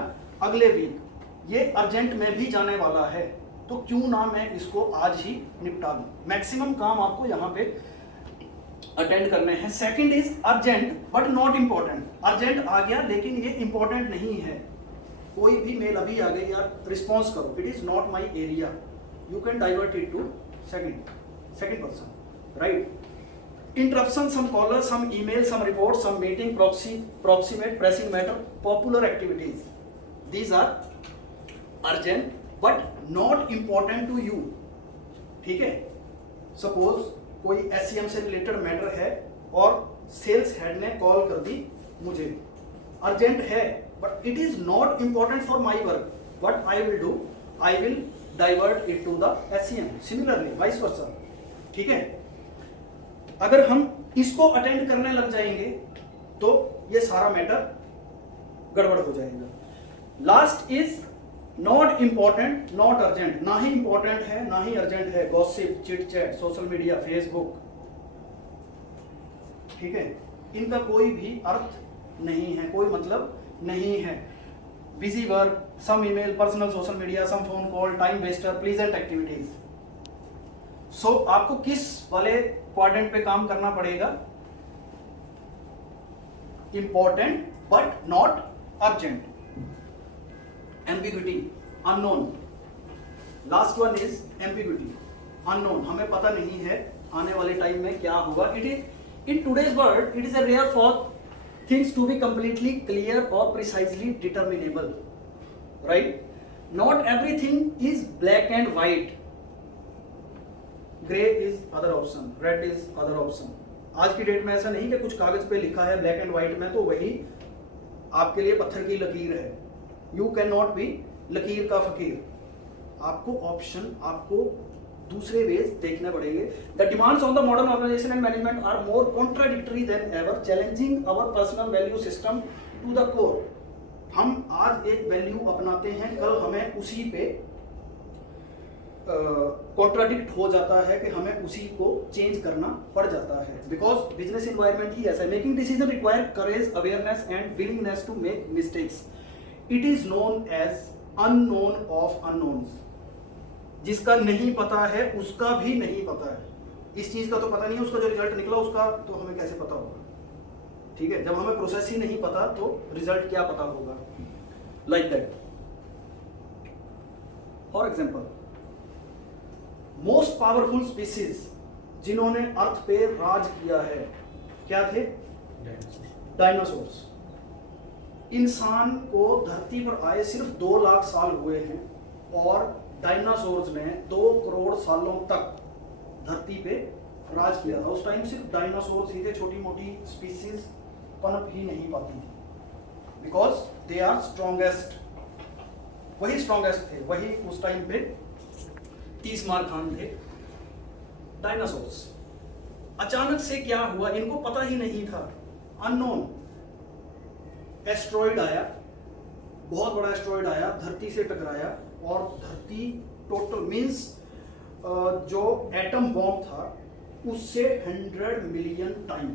अगले वीक ये अर्जेंट में भी जाने वाला है, तो क्यों ना मैं इसको आज ही निपटा लूं। मैक्सिमम काम आपको यहाँ पे अटेंड करने हैं। Second is urgent but not important. Urgent आ गया लेकिन ये इंपॉर्टेंट नहीं है। कोई भी मेल अभी आ गई यार, रिस्पॉन्स करो, it is not my area, you can divert it to second person, right. Interruption, some callers, some emails, some reports, some meeting, proximate, pressing matter, popular activities. These are urgent but not important to you. ठीक है, suppose कोई SCM से related matter है और sales head ने call कर दी मुझे, urgent है but it is not important for my work, what I will do, I will divert it to the SCM, similarly vice versa, ठीक है। अगर हम इसको अटेंड करने लग जाएंगे तो ये सारा मैटर गड़बड़ हो जाएगा। Last is not important not urgent, ना ही इंपॉर्टेंट है ना ही अर्जेंट है, gossip, chit chat, social media, Facebook, ठीक है, इनका कोई भी अर्थ नहीं है, कोई मतलब नहीं है। Busy work, some email, personal social media, some phone call, time waster, pleasant activities. So आपको किस वाले क्वाड्रेंट पे काम करना पड़ेगा? Important but not urgent, ambiguity, unknown. Last one is ambiguity, unknown, हमें पता नहीं है आने वाले टाइम में क्या होगा। It is in today's world it is a rare for things to be completely clear or precisely determinable, right? Not everything is black and white, gray is other option, red is other option। आज की date में ऐसा नहीं कि कुछ कागज पे लिखा है ब्लैक एंड व्हाइट में तो वही आपके लिए पत्थर की लकीर है। यू कैन नॉट बी लकीर का फकीर, आपको ऑप्शन, आपको दूसरे वेज देखने पड़ेंगे। The demands on the modern organisation and management are more contradictory than ever, challenging our personal value system to the core. हम आज एक वैल्यू अपनाते हैं, कल हमें उसी पे कॉन्ट्राडिक्ट हो जाता है कि हमें उसी को चेंज करना पड़ जाता है, बिकॉज बिजनेस एनवायरनमेंट ही ऐसा है। Making decision require courage, awareness and willingness to make mistakes. It is known as unknown of unknowns. जिसका नहीं पता है उसका भी नहीं पता है, इस चीज का तो पता नहीं है, उसका जो रिजल्ट निकला उसका तो हमें कैसे पता होगा, ठीक है। जब हमें प्रोसेस ही नहीं पता तो रिजल्ट क्या पता होगा, like that. For example, most powerful species जिन्होंने अर्थ पे राज किया है क्या थे? डायनासोर्स। इंसान को धरती पर आए सिर्फ 2 लाख साल हुए हैं और डायनासोर्स ने 2 करोड़ सालों तक धरती पे राज किया था। उस टाइम सिर्फ डायनासोर्स ही थे, छोटी मोटी स्पीसीज पनप ही नहीं पाती थी, बिकॉज दे आर स्ट्रॉन्गेस्ट। वही स्ट्रॉन्गेस्ट थे, वही उस टाइम पे 30 मार खान थे डायनासोर्स। अचानक से क्या हुआ इनको पता ही नहीं था, अननोन। एस्ट्रॉइड आया, बहुत बड़ा एस्ट्रॉइड आया, धरती से टकराया और धरती टोटल मींस जो एटम बॉम्ब था उससे 100 मिलियन टाइम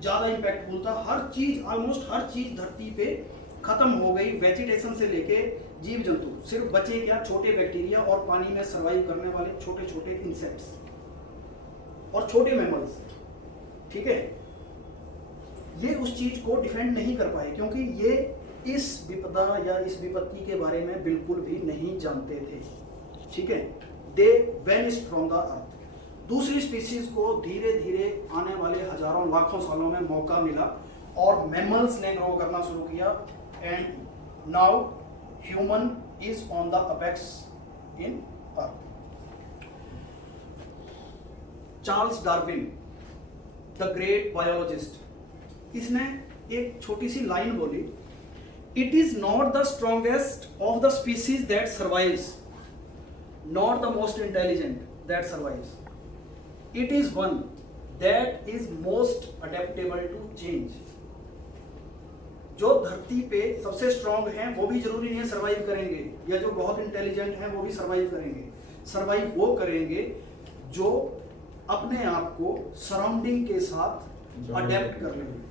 ज्यादा इंपैक्टफुल था। हर चीज, ऑलमोस्ट हर चीज धरती पे खत्म हो गई, वेजिटेशन से लेके जीव जंतु। सिर्फ बचे क्या? छोटे बैक्टीरिया और पानी में सर्वाइव करने वाले छोटे छोटे इंसेक्ट्स और छोटे मैमल्स, ठीक है। ये उस चीज को डिफेंड नहीं कर पाए क्योंकि ये इस विपदा या इस विपत्ति के बारे में बिल्कुल भी नहीं जानते थे, ठीक है। दे वेनिस्ड फ्रॉम द अर्थ। दूसरी स्पीसीज को धीरे धीरे आने वाले हजारों लाखों सालों में मौका मिला और मैमल्स ने ग्रो करना शुरू किया, and now human is on the apex in earth. Charles Darwin, the great biologist, इसने एक छोटी सी लाइन बोली, it is not the strongest of the species that survives, not the most intelligent that survives, it is one that is most adaptable to change. जो धरती पे सबसे strong हैं वो भी जरूरी नहीं है सर्वाइव करेंगे, या जो बहुत इंटेलिजेंट हैं वो भी सर्वाइव करेंगे। सर्वाइव वो करेंगे जो अपने आप को सराउंडिंग के साथ अडेप्ट कर लेंगे।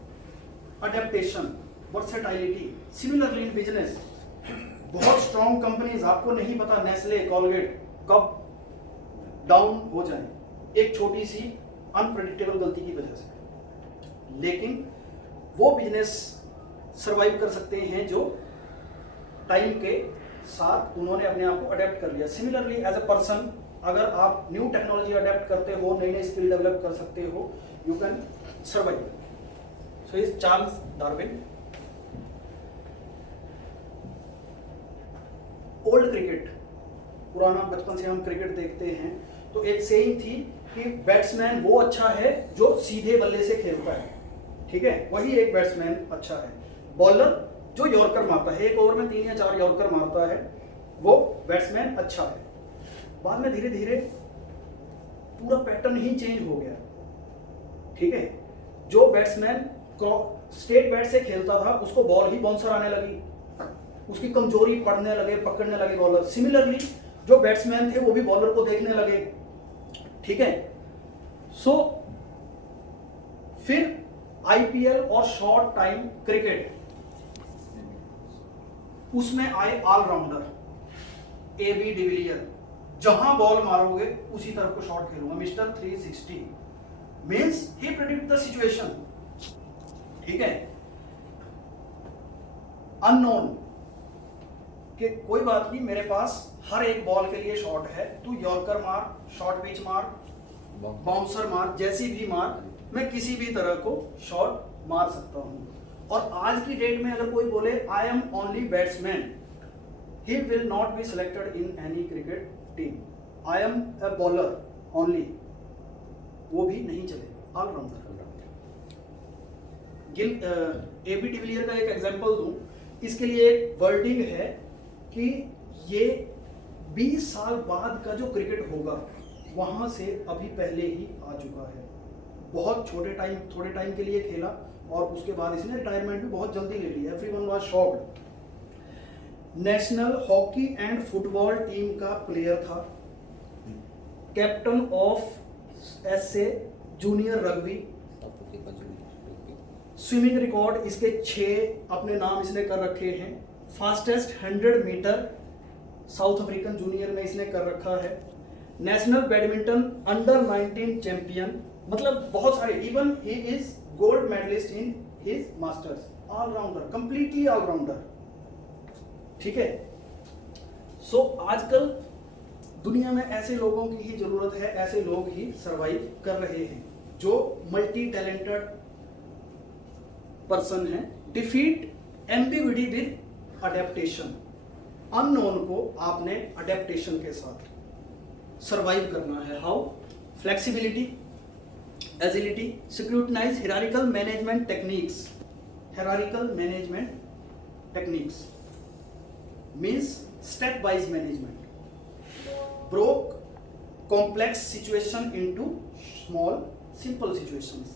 अडेप्टेशन, वर्सेटाइलिटी। सिमिलरली इन बिजनेस, बहुत स्ट्रांग कंपनीज, आपको नहीं पता नेस्ले, कॉलगेट कब डाउन हो जाए एक छोटी सी अनप्रेडिक्टेबल गलती की वजह से, लेकिन वो बिजनेस सर्वाइव कर सकते हैं जो टाइम के साथ उन्होंने अपने आप को अडेप्ट कर लिया। सिमिलरली एज अ पर्सन, अगर आप न्यू टेक्नोलॉजी अडेप्ट करते हो, नई नई स्किल डेवलप कर सकते हो, you can survive. So is Charles Darwin. Old cricket, पुराना बचपन से हम क्रिकेट देखते हैं, तो एक सेइंग थी कि बैट्समैन वो अच्छा है जो सीधे बल्ले से खेलता है, ठीक है, वही एक बैट्समैन अच्छा है। बॉलर जो यॉर्कर मारता है, एक ओवर में 3 या 4 यॉर्कर मारता है, वो बैट्समैन अच्छा है। बाद में धीरे धीरे पूरा पैटर्न ही चेंज हो गया, ठीक है। जो बैट्समैन स्ट्रेट बैट से खेलता था उसको बॉल ही बाउंसर आने लगी, उसकी कमजोरी पड़ने लगे, पकड़ने लगे बॉलर। सिमिलरली जो बैट्समैन थे वो भी बॉलर को देखने लगे, ठीक है। सो फिर आईपीएल और शॉर्ट टाइम क्रिकेट, उसमें आए ऑलराउंडर, AB डिविलियर, जहां बॉल मारोगे उसी तरफ को शॉट खेलूंगा, mister 360 means he predict the situation, ठीक है। अननोन कि कोई बात नहीं, मेरे पास हर एक बॉल के लिए शॉट है, तू यॉर्कर मार, शॉर्ट पिच मार, बाउंसर मार, जैसी भी मार, मैं किसी भी तरह को शॉट मार सकता हूं। और आज की डेट में अगर कोई बोले I am only batsman, he will not be selected in any cricket team, I am a bowler only, वो भी नहीं चले, ऑलराउंडर। AB डिविलियर का एक एग्जांपल दूं, इसके लिए एक वर्डिंग है कि ये 20 साल बाद का जो क्रिकेट होगा वहां से अभी पहले ही आ चुका है। बहुत थोड़े टाइम के लिए खेला और उसके बाद इसने रिटायरमेंट भी बहुत जल्दी ले ली। Everyone was shocked. National hockey and football team का प्लेयर था, captain of SA junior rugby, swimming record इसके 6 अपने नाम इसने कर रखे हैं। Fastest 100 metre South African junior में इसने कर रखा है। नेशनल बैडमिंटन अंडर 19 चैंपियन, मतलब बहुत सारे, even he is gold medallist in his masters. Allrounder, completely allrounder, ठीक है। सो आजकल दुनिया में ऐसे लोगों की ही जरूरत है, ऐसे लोग ही सरवाइव कर रहे हैं जो मल्टी टैलेंटेड पर्सन है। Defeat ambiguity with adaptation, unknown को आपने अडेप्टेशन के साथ सरवाइव करना है। How? Flexibility, agility, scrutinise hierarchical management techniques. Hierarchical management techniques means step wise management. Broke complex situation into small simple situations.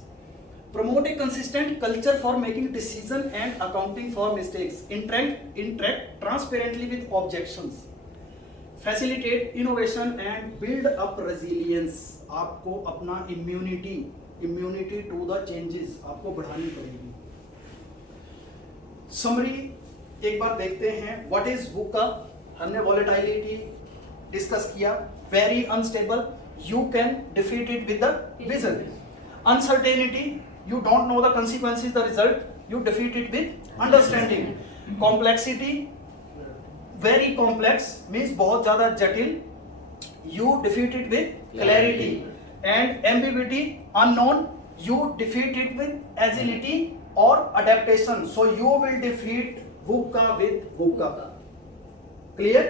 Promote a consistent culture for making decision and accounting for mistakes. Interact transparently with objections. Facilitate innovation and build up resilience. आपको अपना immunity to the changes आपको बढ़ानी पड़ेगी। Summary एक बार देखते हैं। What is VUCA? हमने volatility discuss किया। Very unstable, you can defeat it with the vision. Uncertainty, you don't know the consequences, the result, you defeat it with understanding. Complexity, very complex means बहुत ज्यादा जटिल, you defeat it with clarity. And ambiguity, unknown, you defeat it with agility or adaptation. So you will defeat VUCA with VUCA. Clear?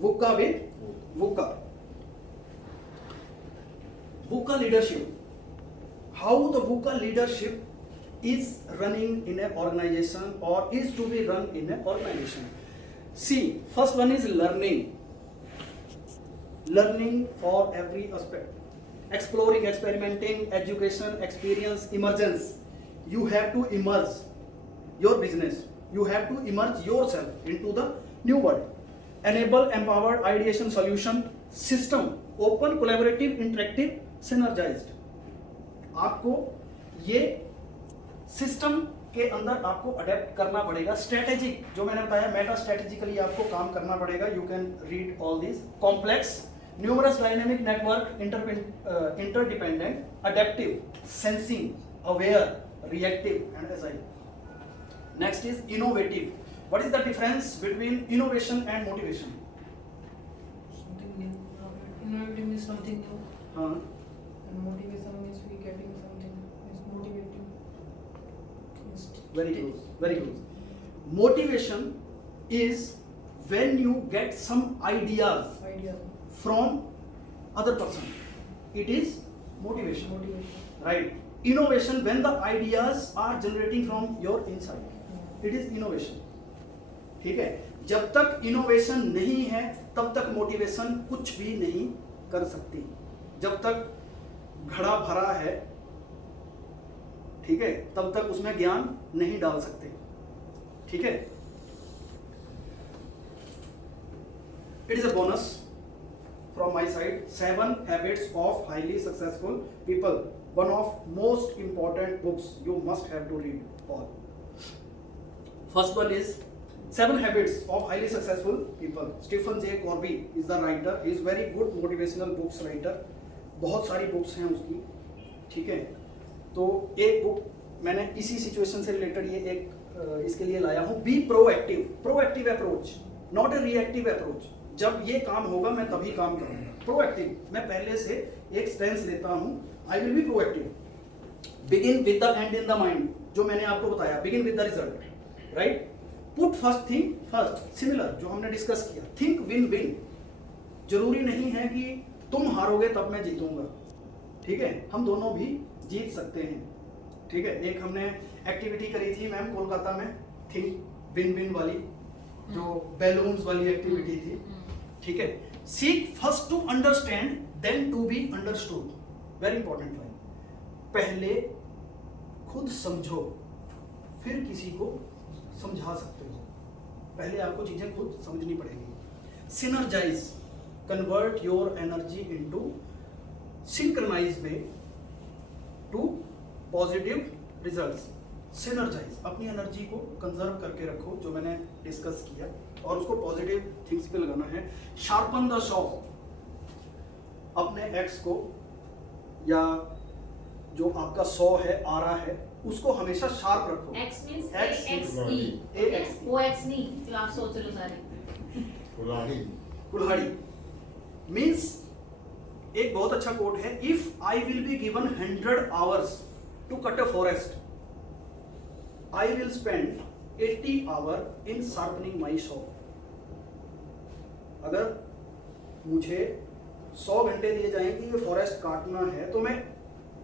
VUCA with VUCA. VUCA leadership. How the VUCA leadership is running in an organization or is to be run in an organization. See, first one is learning. Learning for every aspect. Exploring, experimenting, education, experience, emergence. You have to immerse your business. You have to immerse yourself into the new world. Enable, empowered, ideation, solution, system, open, collaborative, interactive, synergized. आपको ये system के अंदर आपको adapt करना पड़ेगा। Strategic, जो मैंने बताया, मेटा स्ट्रेटेजिकली आपको काम करना पड़ेगा। You can read all this. Complex, numerous dynamic network, interdependent, adaptive, sensing, aware, reactive and agile. Next is innovative. What is the difference between innovation and motivation? Something new. Innovative means something new. And motivation means we getting something. Means motivating. Very close. Very close. Motivation is when you get some ideas Idea. from other person, it is motivation. Motivation. Right? Innovation, when the ideas are generating from your inside, it is innovation. ठीक है, जब तक innovation नहीं है तब तक motivation कुछ भी नहीं कर सकती. जब तक घड़ा भरा है, ठीक है, तब तक उसमें ज्ञान नहीं डाल सकते. ठीक है, it is a bonus from my side. 7 habits of highly successful people, one of most important books you must have to read all. First one is 7 habits of highly successful people. Stephen J. Covey is the writer. He is very good motivational books writer. बहुत सारी books हैं उसकी. ठीक है, तो एक book मैंने इसी सिचुएशन से रिलेटेड ये एक इसके लिए लाया हूँ. Be proactive. Proactive approach, not a reactive approach. जब ये काम होगा मैं तभी काम करूंगा. प्रोएक्टिव, मैं पहले से एक स्टेंस लेता हूं. आई will be proactive. Begin with the and in the mind, जो मैंने आपको बताया. Begin with the result, right. Put first thing first. Similar जो हमने डिस्कस किया. Think win win. जरूरी नहीं है कि तुम हारोगे तब मैं जीतूंगा. ठीक है, हम दोनों भी जीत सकते हैं. ठीक है, एक हमने एक्टिविटी करी थी मैम कोलकाता में, थिंक विन विन वाली, जो बैलून्स वाली एक्टिविटी थी. ठीक है, seek first to understand then to be understood. Very important line. पहले खुद समझो फिर किसी को समझा सकते हो. पहले आपको चीजें खुद समझनी पड़ेगी. Synergise, convert your energy into synchronise way to positive results. Synergise, अपनी एनर्जी को कंजर्व करके रखो, जो मैंने डिस्कस किया, और उसको पॉजिटिव थिंग्स पे लगाना है. Sharpen the Shaw. अपने एक्स को या जो आपका 100 है, आरा है, उसको हमेशा शार्प रखो. X means X AXE. AXE. OX नहीं, जो आप सोच रहे हो सारे. कुल्हाड़ी मीन्स एक बहुत अच्छा कोट है. If I will be given 100 hours to cut a forest, I will spend 80 hours in sharpening my saw. अगर मुझे 100 घंटे दिए जाएंगे ये फॉरेस्ट काटना है, तो मैं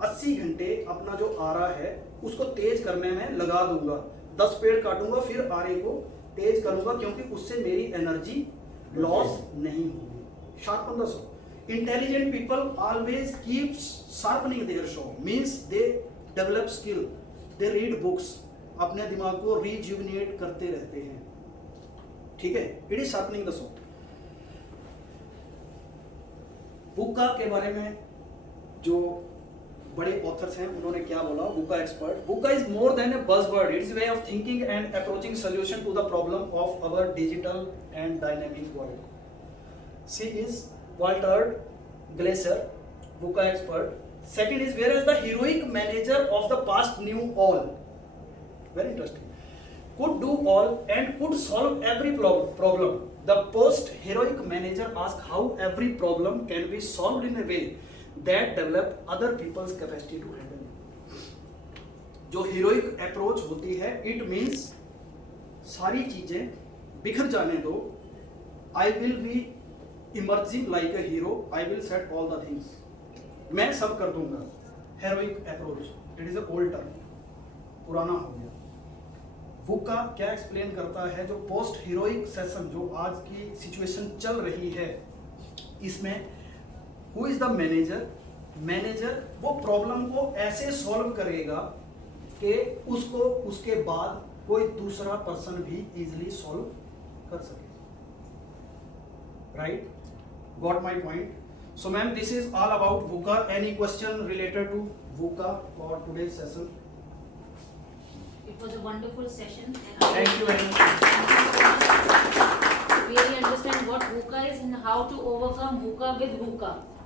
80 घंटे अपना जो आरा है उसको तेज करने में लगा दूंगा. 10 पेड़ काटूंगा, फिर आरे को तेज करूंगा, क्योंकि उससे मेरी एनर्जी लॉस नहीं होगी. Sharpen the saw. Intelligent people always keeps sharpening their saw. Means they develop skill, they read books, अपने दिमाग को रिज्यूविनेट करते रहते हैं. ठीक है, it is sharpening the saw. VUCA के बारे में जो बड़े ऑथर्स हैं उन्होंने क्या बोला. VUCA expert. VUCA is more than a buzzword. It's way of thinking and approaching solution to the problem of our digital and dynamic world. She is Walter Glaser, VUCA expert. Second is, whereas the heroic manager of the past knew all. Very interesting. Could do all and could solve every problem. The post-heroic manager asks how every problem can be solved in a way that develop other people's capacity to handle it. जो heroic approach होती है, it means सारी चीजें बिखर जाने दो. I will be emerging like a hero. I will set all the things. मैं सब कर दूंगा. Heroic approach, it is a old term, पुराना हो गया. वुका क्या एक्सप्लेन करता है, जो पोस्ट हीरोइक सेशन जो आज की सिचुएशन चल रही है, इसमें who is the manager. Manager वो प्रॉब्लम को ऐसे सॉल्व करेगा कि उसको उसके बाद कोई दूसरा पर्सन भी इजीली सॉल्व कर सके. Right, got my point. So ma'am, this is all about VUCA. Any question related to VUCA for today's session? It was a wonderful session. Thank you very much. Really understand what VUCA is and how to overcome VUCA with VUCA.